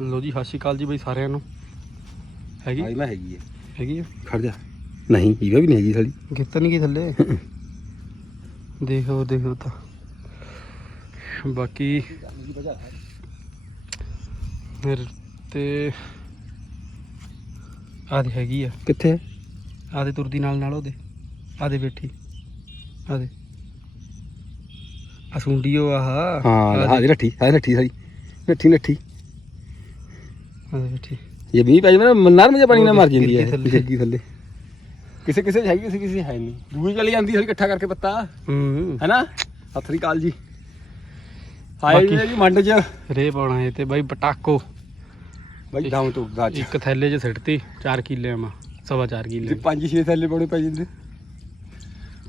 ਲੋ ਜੀ ਸਤਿ ਸ਼੍ਰੀ ਅਕਾਲ ਜੀ ਬਈ ਸਾਰਿਆਂ ਨੂੰ। ਹੈਗੀ? ਆਈ ਮੈਂ ਹੈਗੀ ਹੈ ਹੈਗੀ ਆ? ਖੜ ਜਾ। ਨਹੀਂ ਇਹਦਾ ਵੀ ਨਹੀਂ ਹੈਗੀ ਸਾਲੀ। ਗਿੱਤ ਨਹੀਂ ਕੀ ਥੱਲੇ? ਦੇਖੋ ਦੇਖੋ ਤਾਂ। ਬਾਕੀ ਫਿਰ ਤੇ ਆਦੀ ਹੈਗੀ ਆ। ਕਿੱਥੇ? ਆਦੇ ਤੁਰਦੀ ਨਾਲ ਨਾਲ ਉਹਦੇ। ਆਦੇ ਬੈਠੀ। ਆਦੇ ਅਸੁੰਡੀਓ ਆਹ ਹਾਂ ਹਾਂ ਰੱਠੀ ਹਾਂ ਰੱਠੀ ਸਾਲੀ। ਰੱਠੀ ਨੱਠੀ ਜਾਵੇ ਨਰਮ ਜਿਹਾ ਪਾਣੀ ਨਾਲ ਮਰ ਗਿਰ ਜਾਂਦੀ ਗਈ ਹੈ ਥੱਲੇ। ਜੱਗੀ ਥੱਲੇ। ਕਿਸੇ ਕਿਸੇ ਹੈਗੀ ਕਿਸੇ ਕਿਸੇ ਹੈ ਨਹੀਂ। ਦੂਈ ਚਲੀ ਜਾਂਦੀ ਸਾਲੀ ਇਕੱਠਾ ਕਰਕੇ ਪੱਤਾ। ਹੂੰ। ਹੈਨਾ? ਸਤਿ ਸ੍ਰੀ ਅਕਾਲ ਜੀ। ਹਾਏ ਜੀ ਮੰਡ 'ਚ। ਰੇ ਪਾਉਣਾ ਇਹ ਤੇ ਬਾਈ ਪਟਾਕੋ। ਬਾਈ ਡਾਊਨ ਤੋਂ ਗੱਜ ਇੱਕ ਥੈਲੇ 'ਚ ਸਿੱਟਤੀ 4 ਕਿੱਲੇ ਮਾ ਸਵਾ 4 ਜੇ ਕਿੱਲੇ ਪੰਜ ਛੇ ਥੱਲੇ ਪਾਉਣੇ ਪੈ ਜਾਂਦੇ।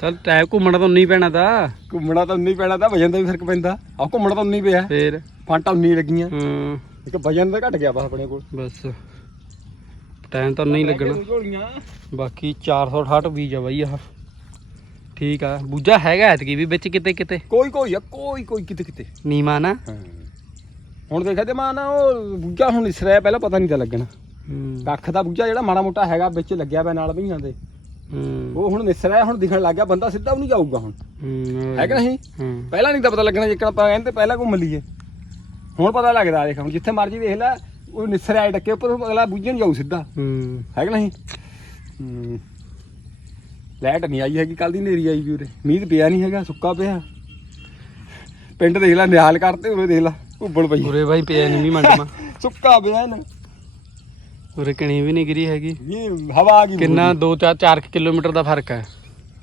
ਚੱਲ ਟਾਈਮ ਘੁੰਮਣਾ ਤਾਂ ਨਹੀਂ ਪੈਣਾ ਤਾਂ। ਘੁੰਮਣਾ ਤਾਂ ਉਨੀ ਪੈਣਾ ਤਾਂ ਵਜਨ ਦਾ ਵੀ ਫ਼ਰਕ ਪੈਂਦਾ। ਆ ਘੁੰਮਣਾ ਤਾਂ ਉਨੀ ਪਿਆ। ਫੇਰ? ਫਾਂਟਾ ਉਨੀ ਲੱਗੀਆਂ। ਹੂੰ। ਇੱਕ ਵਜਨ ਤਾਂ ਘਟ ਗਿਆ ਬਸ ਆਪਣੇ ਕੋਲ। ਬਸ। ਟਾਈਮ ਤਾਂ ਨਹੀਂ ਲੱਗਣਾ। ਝੋਲੀਆਂ ਬਾਕੀ 468 ਬੀਜ ਆ ਬਾਈ ਆਹ। ਠੀਕ ਆ। ਬੂਜਾ ਹੈਗਾ ਐਤਕੀ ਵੀ ਵਿੱਚ ਕਿਤੇ ਕਿਤੇ। ਕੋਈ ਕੋਈ ਆ ਕੋਈ ਕੋਈ ਕਿਤੇ ਕਿਤੇ। ਨੀਮਾ ਨਾ। ਹੁਣ ਦੇਖਿਆ ਤੇ ਮਾਂ ਨਾ ਉਹ ਬੁੱਝਾ ਹੁਣ ਇਸਰਾ ਪਹਿਲਾਂ ਪਤਾ ਨਹੀਂ ਤਾਂ ਲੱਗਣਾ। ਕੱਖ ਦਾ ਬੁੱਝਾ ਜਿਹੜਾ ਮਾੜਾ ਮੋਟਾ ਹੈਗਾ ਵਿੱਚ ਲੱਗਿਆ ਪਿਆ ਨਾਲ ਭਈਆਂ ਦੇ। ਉਹ ਹੁਣ ਨਿਸਰਾ ਹੁਣ ਦਿਖਣ ਲੱਗ ਗਿਆ ਬੰਦਾ ਸਿੱਧਾ ਨਹੀਂ ਜਾਊਗਾ ਹੁਣ। ਹੂੰ, ਹੈ ਕਿ ਨਹੀਂ? ਪਹਿਲਾਂ ਨਹੀਂ ਤਾਂ ਪਤਾ ਲੱਗਣਾ ਜੇਕਰ ਆਪਾਂ ਕਹਿੰਦੇ ਪਹਿਲਾਂ ਘੁੰਮ ਲਈਏ। ਹੁਣ ਪਤਾ ਲੱਗਦਾ ਦੇਖ ਹੁਣ ਜਿੱਥੇ ਮਰਜ਼ੀ ਦੇਖ ਲੈ ਉਹ ਨਿਸਰਾ ਆਏ ਟੱਕੇ ਉੱਪਰ ਅਗਲਾ ਬੁੱਝਣ ਜਾਊ ਸਿੱਧਾ। ਹੂੰ। ਹੈ ਕਿ ਨਹੀਂ? ਹੂੰ। ਲਾਈਟ ਨਹੀਂ ਆਈ ਹੈਗੀ ਕੱਲ ਦੀ ਨੇਰੀ ਆਈ ਵੀ ਉਰੇ। ਮੀਂਹ ਪਿਆ ਨਹੀਂ ਹੈਗਾ ਸੁੱਕਾ ਪਿਆ। ਪਿੰਡ ਦੇਖ ਲੈ ਨਿਹਾਲ ਕਰਤੇ ਉਰੇ ਦੇਖ ਲੈ ਉੱਬਲ ਪਈ। ਉਰੇ ਬਾਈ ਪਿਆ ਨਹੀਂ ਵੀ ਮੰਡਮਾ ਸੁੱਕਾ ਪਿਆ ਨਾ ਉਰੇ ਕਣੀ ਵੀ ਨਹੀਂ ਗਿਰੀ ਹੈਗੀ। ਇਹ ਹਵਾ ਆ ਗਈ ਕਿੰਨਾ 2 4 4 ਕਿਲੋਮੀਟਰ ਦਾ ਫ਼ਰਕ ਹੈ।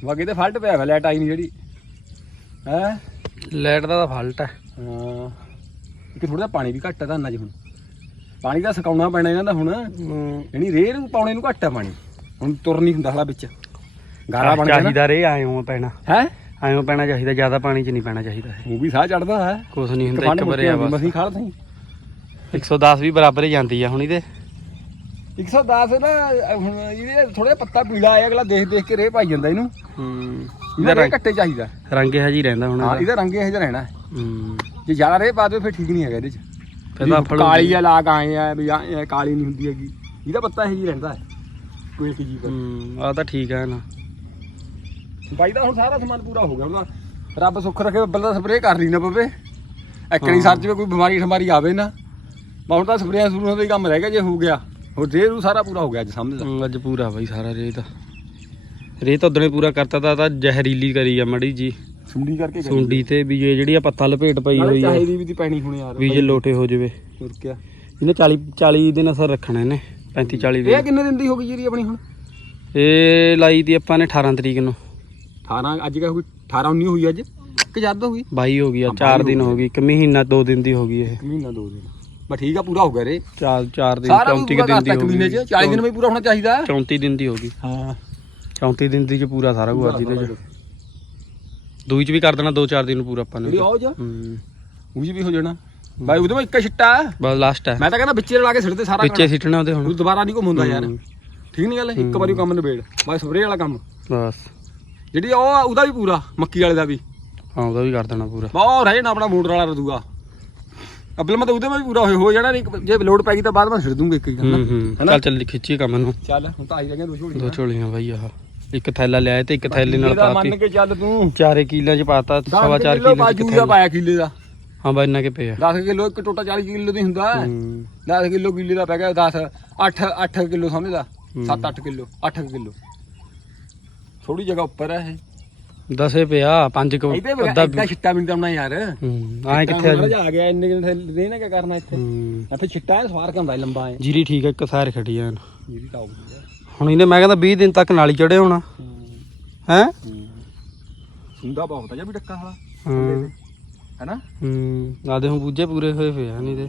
ਬਾਕੀ ਤੇ ਫਲਟ ਪਿਆ ਵਾ ਲਾਈਟ ਆਈ ਨਹੀਂ ਜਿਹੜੀ। ਹੈ? ਲਾਈਟ ਦਾ ਤਾਂ ਫਾਲਟ ਹੈ। ਹਾਂ। ਇੱਕ ਥੋੜਾ ਜਿਹਾ ਪਾਣੀ ਵੀ ਘੱਟ ਹੈ ਧਾਨਾਂ 'ਚ ਹੁਣ। ਪਾਣੀ ਦਾ ਸੁਕਾਉਣਾ ਪੈਣਾ ਇਹਨਾਂ ਦਾ ਹੁਣ। ਯਾਨੀ ਰੇਹ ਨੂੰ ਪਾਉਣੇ ਨੂੰ ਘੱਟ ਹੈ ਪਾਣੀ। ਹੁਣ ਤੁਰ ਨਹੀਂ ਹੁੰਦਾ ਹਲਾ ਵਿੱਚ। ਗਾਰਾ ਬਣ ਗਿਆ ਚਾਹੀਦਾ ਰੇ ਆਇਓ ਪੈਣਾ। ਹੈ? ਆਇਓ ਪੈਣਾ ਚਾਹੀਦਾ ਜ਼ਿਆਦਾ ਪਾਣੀ 'ਚ ਨਹੀਂ ਪੈਣਾ ਚਾਹੀਦਾ। ਉਹ ਵੀ ਸਾਹ ਚੜਦਾ ਹੈ। ਕੁਛ ਨਹੀਂ ਹੁੰਦਾ ਇੱਕ ਭਰਿਆ ਹੁੰਦੀ, ਬਸ। ਮਸੀਂ ਖੜ ਸਹੀ 110 ਵੀ ਬਰਾਬਰ ਹੀ ਜਾਂਦੀ ਆ ਹੁਣ ਇਹਦੇ। 110 ਨਾ ਹੁਣ ਇਹਦੇ ਥੋੜਾ ਜਿਹਾ ਪੱਤਾ ਪੀਲਾ ਆਇਆ ਅਗਲਾ ਦੇਖ ਦੇਖ ਕੇ ਰੇਹ ਪਾਈ ਜਾਂਦਾ ਇਹਨੂੰ। ਹੂੰ। ਇਹਦਾ ਰੇਹ ਘੱਟੇ ਚਾਹੀਦਾ। ਰੰਗ ਇਹ ਜੀ ਰਹਿੰਦਾ ਹੁਣ ਹਾਂ ਇਹਦਾ। ਰੰਗ ਇਹੋ ਜਿਹਾ ਰਹਿਣਾ। ਹੈ। ਜੇ ਜ਼ਿਆਦਾ ਰੇਹ ਪਾ ਦਿਓ ਫਿਰ ਠੀਕ ਨਹੀਂ ਹੈਗਾ ਇਹਦੇ 'ਚ। ਫਿਰ ਤਾਂ ਫੜੂ ਕਾਲੀ ਆ ਲਾਗ ਆਏ ਆ ਵੀ ਕਾਲੀ ਨਹੀਂ ਹੁੰਦੀ ਹੈਗੀ। ਇਹਦਾ ਪੱਤਾ ਇਹੋ ਹੀ ਰਹਿੰਦਾ ਹੈ। ਕੋਈ ਇੱਕ ਜੀ ਹੂੰ ਆ ਤਾਂ ਠੀਕ ਹੈ ਨਾ। ਬਾਈ ਦਾ ਹੁਣ ਸਾਰਾ ਸਮਾਨ ਪੂਰਾ ਹੋ ਗਿਆ ਉਹਦਾ ਰੱਬ ਸੁੱਖ ਰੱਖੇ ਬੱਬਲ ਦਾ ਸਪਰੇਅ ਕਰ ਲਈ ਨਾ ਪਵੇ ਐਕਣੀ ਸਰ ਚ ਕੋਈ ਬਿਮਾਰੀ ਠਮਾਰੀ ਆਵੇ ਨਾ ਹੁਣ ਤਾਂ ਸਪਰੇਆਂ ਸ਼ੁਰੂ ਦਾ ਹੀ ਕੰਮ ਰਹਿ ਗਿਆ ਜੇ ਹੋ ਗਿਆ। ਹੋਰ ਦੇ ਰੂ ਸਾਰਾ ਪੂਰਾ ਹੋ ਗਿਆ ਅੱਜ ਸਮਝ ਲੈ ਅੱਜ ਪੂਰਾ ਬਾਈ ਸਾਰਾ ਰੇ ਤਾਂ। ਰੇ ਤਾਂ ਉਦਣੇ ਪੂਰਾ ਕਰਤਾ ਤਾਂ ਤਾਂ ਜ਼ਹਿਰੀਲੀ ਕਰੀ ਆ ਮੜੀ ਜੀ। ਸੁੰਡੀ ਕਰਕੇ ਕਰੀ। ਸੁੰਡੀ ਤੇ ਵੀ ਇਹ ਜਿਹੜੀ ਆ ਪੱਤਾ ਲਪੇਟ ਪਈ ਨਾਲੇ ਹੋਈ ਆ। ਚਾਹੀਦੀ ਵੀ ਦੀ ਪੈਣੀ ਹੁਣ ਯਾਰ ਵੀ ਜੇ ਲੋਟੇ ਹੋ ਜਵੇ। ਹੋਰ ਇਹਨੇ 40 40 ਦਿਨ ਅਸਰ ਰੱਖਣਾ ਇਹਨੇ 35 40 ਇਹ ਦਿਨ। ਕਿੰਨੇ ਦਿਨ ਦੀ ਹੋ ਗਈ ਜਿਹੜੀ ਆਪਣੀ ਹੁਣ? ਇਹ ਲਾਈ ਦੀ ਆਪਾਂ ਨੇ 18 ਤਰੀਕ ਨੂੰ। 18 ਅੱਜ ਕਾ ਹੋ ਗਈ? 18 19 ਹੋਈ ਅੱਜ? ਕਿ ਜਦ ਹੋ ਗਈ? 22 ਹੋ ਗਈ ਆ ਹਾਂ, 4 ਬਾਈ ਦਿਨ ਹੋ ਗਈ ਇੱਕ ਮਹੀਨਾ 2 ਦਿਨ ਦੀ ਹੋ ਗਈ ਇਹ। ਮਹੀਨਾ ਦੋ ਦਿਨ। ਬਸ ਠੀਕ ਆ ਪੂਰਾ ਹੋ ਗਿਆ ਰੇ। 4 4 ਦਿਨ ਸਾਰਾ ਵੀ 34 ਪੂਰਾ ਦਿਨ ਦੀ ਹੋ ਮਹੀਨੇ ਗਈ। ਚ। 40 ਦਿਨ ਵਿੱਚ ਪੂਰਾ ਹੋਣਾ ਚਾਹੀਦਾ। 34 ਦਿਨ ਦੀ ਹੋ ਗਈ। ਹਾਂ। 34 ਦਿਨ ਦੀ ਚ ਪੂਰਾ ਸਾਰਾ ਕੁਝ ਅੱਜ ਦੇ ਚ ਦੂਈ ਚ ਵੀ ਕਰ ਦੇਣਾ 2-4 ਦਿਨ ਨੂੰ ਪੂਰਾ ਆਪਾਂ ਨੇ। ਆਓ ਜਾ। ਹੂੰ। ਉਹ ਵੀ ਹੋ ਜਾਣਾ। ਬਾਈ ਉਹਦੇ ਵਿੱਚ ਇੱਕ ਛਿੱਟਾ। ਹੈ। ਬਸ ਲਾਸਟ ਹੈ। ਮੈਂ ਤਾਂ ਕਹਿੰਦਾ ਵਿੱਚੇ ਲਾ ਕੇ ਸਿੱਟਦੇ ਸਾਰਾ ਪਿੱਛੇ ਸਿੱਟਣਾ ਉਹਦੇ ਉਹ ਹੁਣ ਦੁਬਾਰਾ ਨਹੀਂ ਘੁੰਮਦਾ ਯਾਰ। ਹੂੰ, ਠੀਕ ਨਹੀਂ ਗੱਲ? ਇੱਕ ਵਾਰੀ ਉਹ ਕੰਮ ਨਿਬੇੜ। ਬਾਈ ਸਪਰੇਅ ਵਾਲਾ ਕੰਮ। ਬਸ। ਜਿਹੜੀ ਉਹ ਆ, ਉਹਦਾ ਵੀ ਪੂਰਾ ਮੱਕੀ ਵਾਲੇ ਦਾ ਵੀ। ਹਾਂ ਉਹਦਾ ਵੀ ਕਰ ਦੇਣਾ ਪੂਰਾ। ਬਹੁਤ ਰਹਿ ਜਾਣਾ ਆਪਣਾ ਮੋਟਰ ਵਾਲਾ ਰਦੂਗਾ ਅਬਲ ਮੈਂ ਤਾਂ ਉਹਦੇ ਵਿੱਚ ਵੀ ਪੂਰਾ ਹੋਏ ਹੋ ਜਾਣਾ ਨਹੀਂ ਜੇ ਲੋਡ ਪੈ ਗਈ ਤਾਂ ਬਾਅਦ ਮੈਂ ਸਿੱਟ ਦੂੰਗਾ ਇੱਕ ਹੀ ਹੂੰ। ਕਰਨਾ ਹੂੰ ਚੱਲ ਚੱਲ ਖਿੱਚੀ ਕੰਮ ਨੂੰ। ਚੱਲ ਹੁਣ ਤਾਂ ਆਈ ਲੱਗਿਆ ਦੋ ਝੋਲੀ ਦੋ ਝੋਲੀਆਂ ਬਾਈ ਆਹ। ਇੱਕ ਥੈਲਾ ਲਿਆਏ ਤੇ ਇੱਕ ਥੈਲੇ ਨਾਲ ਮੰਨ ਕੇ ਚੱਲ ਤੂੰ। ਚਾਰੇ ਕਿੱਲਿਆਂ ਚ ਪਾਤਾ ਸਵਾ 4 ਕਿਲੋ ਕਿੱਲੇ ਬਾਜੂ ਚ ਦਾ ਪਾਇਆ ਕਿੱਲੇ ਦਾ। ਹਾਂ ਬਾਈ ਇੰਨਾ ਕੇ ਪਿਆ 10 ਕਿਲੋ ਇੱਕ ਟੋਟਾ 40 ਕਿਲੋ ਦੀ ਹੁੰਦਾ। ਹੈ। ਹੂੰ 10 ਕਿਲੋ ਕਿੱਲੇ ਦਾ ਪੈ ਗਿਆ 10 8 8 ਕਿਲੋ ਸਮਝਦਾ ਹੂੰ। 7 8 ਕਿਲੋ 8 ਕਿਲੋ। ਥੋੜੀ ਜਗ੍ਹਾ ਉੱਪਰ ਹੈ ਇਹ। ਦਸੇ ਪਿਆ ਪੰਜ ਕੁ ਇਹਦੇ ਅੱਧਾ ਅੱਧਾ ਛਿੱਟਾ ਵੀ ਨਹੀਂ ਦਮਣਾ ਯਾਰ। ਹੂੰ ਆਏ ਕਿੱਥੇ ਆ? ਆ ਆ ਗਿਆ ਇੰਨੇ ਕਿੰਨੇ ਦੇ ਨਾ ਕੀ ਕਰਨਾ ਇੱਥੇ। ਹੂੰ। ਇੱਥੇ ਛਿੱਟਾ ਹੈ ਸਵਾਰ ਕੇ ਹੁੰਦਾ ਹੈ ਲੰਬਾ ਹੈ। ਜੀਰੀ ਠੀਕ ਹੈ ਇੱਕ ਸਾਰ ਖੜੀ ਆ ਜਿਹੜੀ ਟਾਪ ਹੁਣ ਇਹਨੇ ਮੈਂ ਕਹਿੰਦਾ 20 ਦਿਨ ਤੱਕ ਨਾਲੀ ਚੜੇ ਹੋਣਾ। ਹੈ? ਸੁੰਦਾ ਬਹੁਤ ਆ ਜਾਂ ਵੀ ਟੱਕਾ ਵਾਲਾ ਹੂੰ। ਹੈਨਾ? ਹੂੰ। ਆਦੇ ਹੁਣ ਬੂਝੇ ਪੂਰੇ ਹੋਏ ਹੋਏ ਆ ਨਹੀਂ ਤੇ।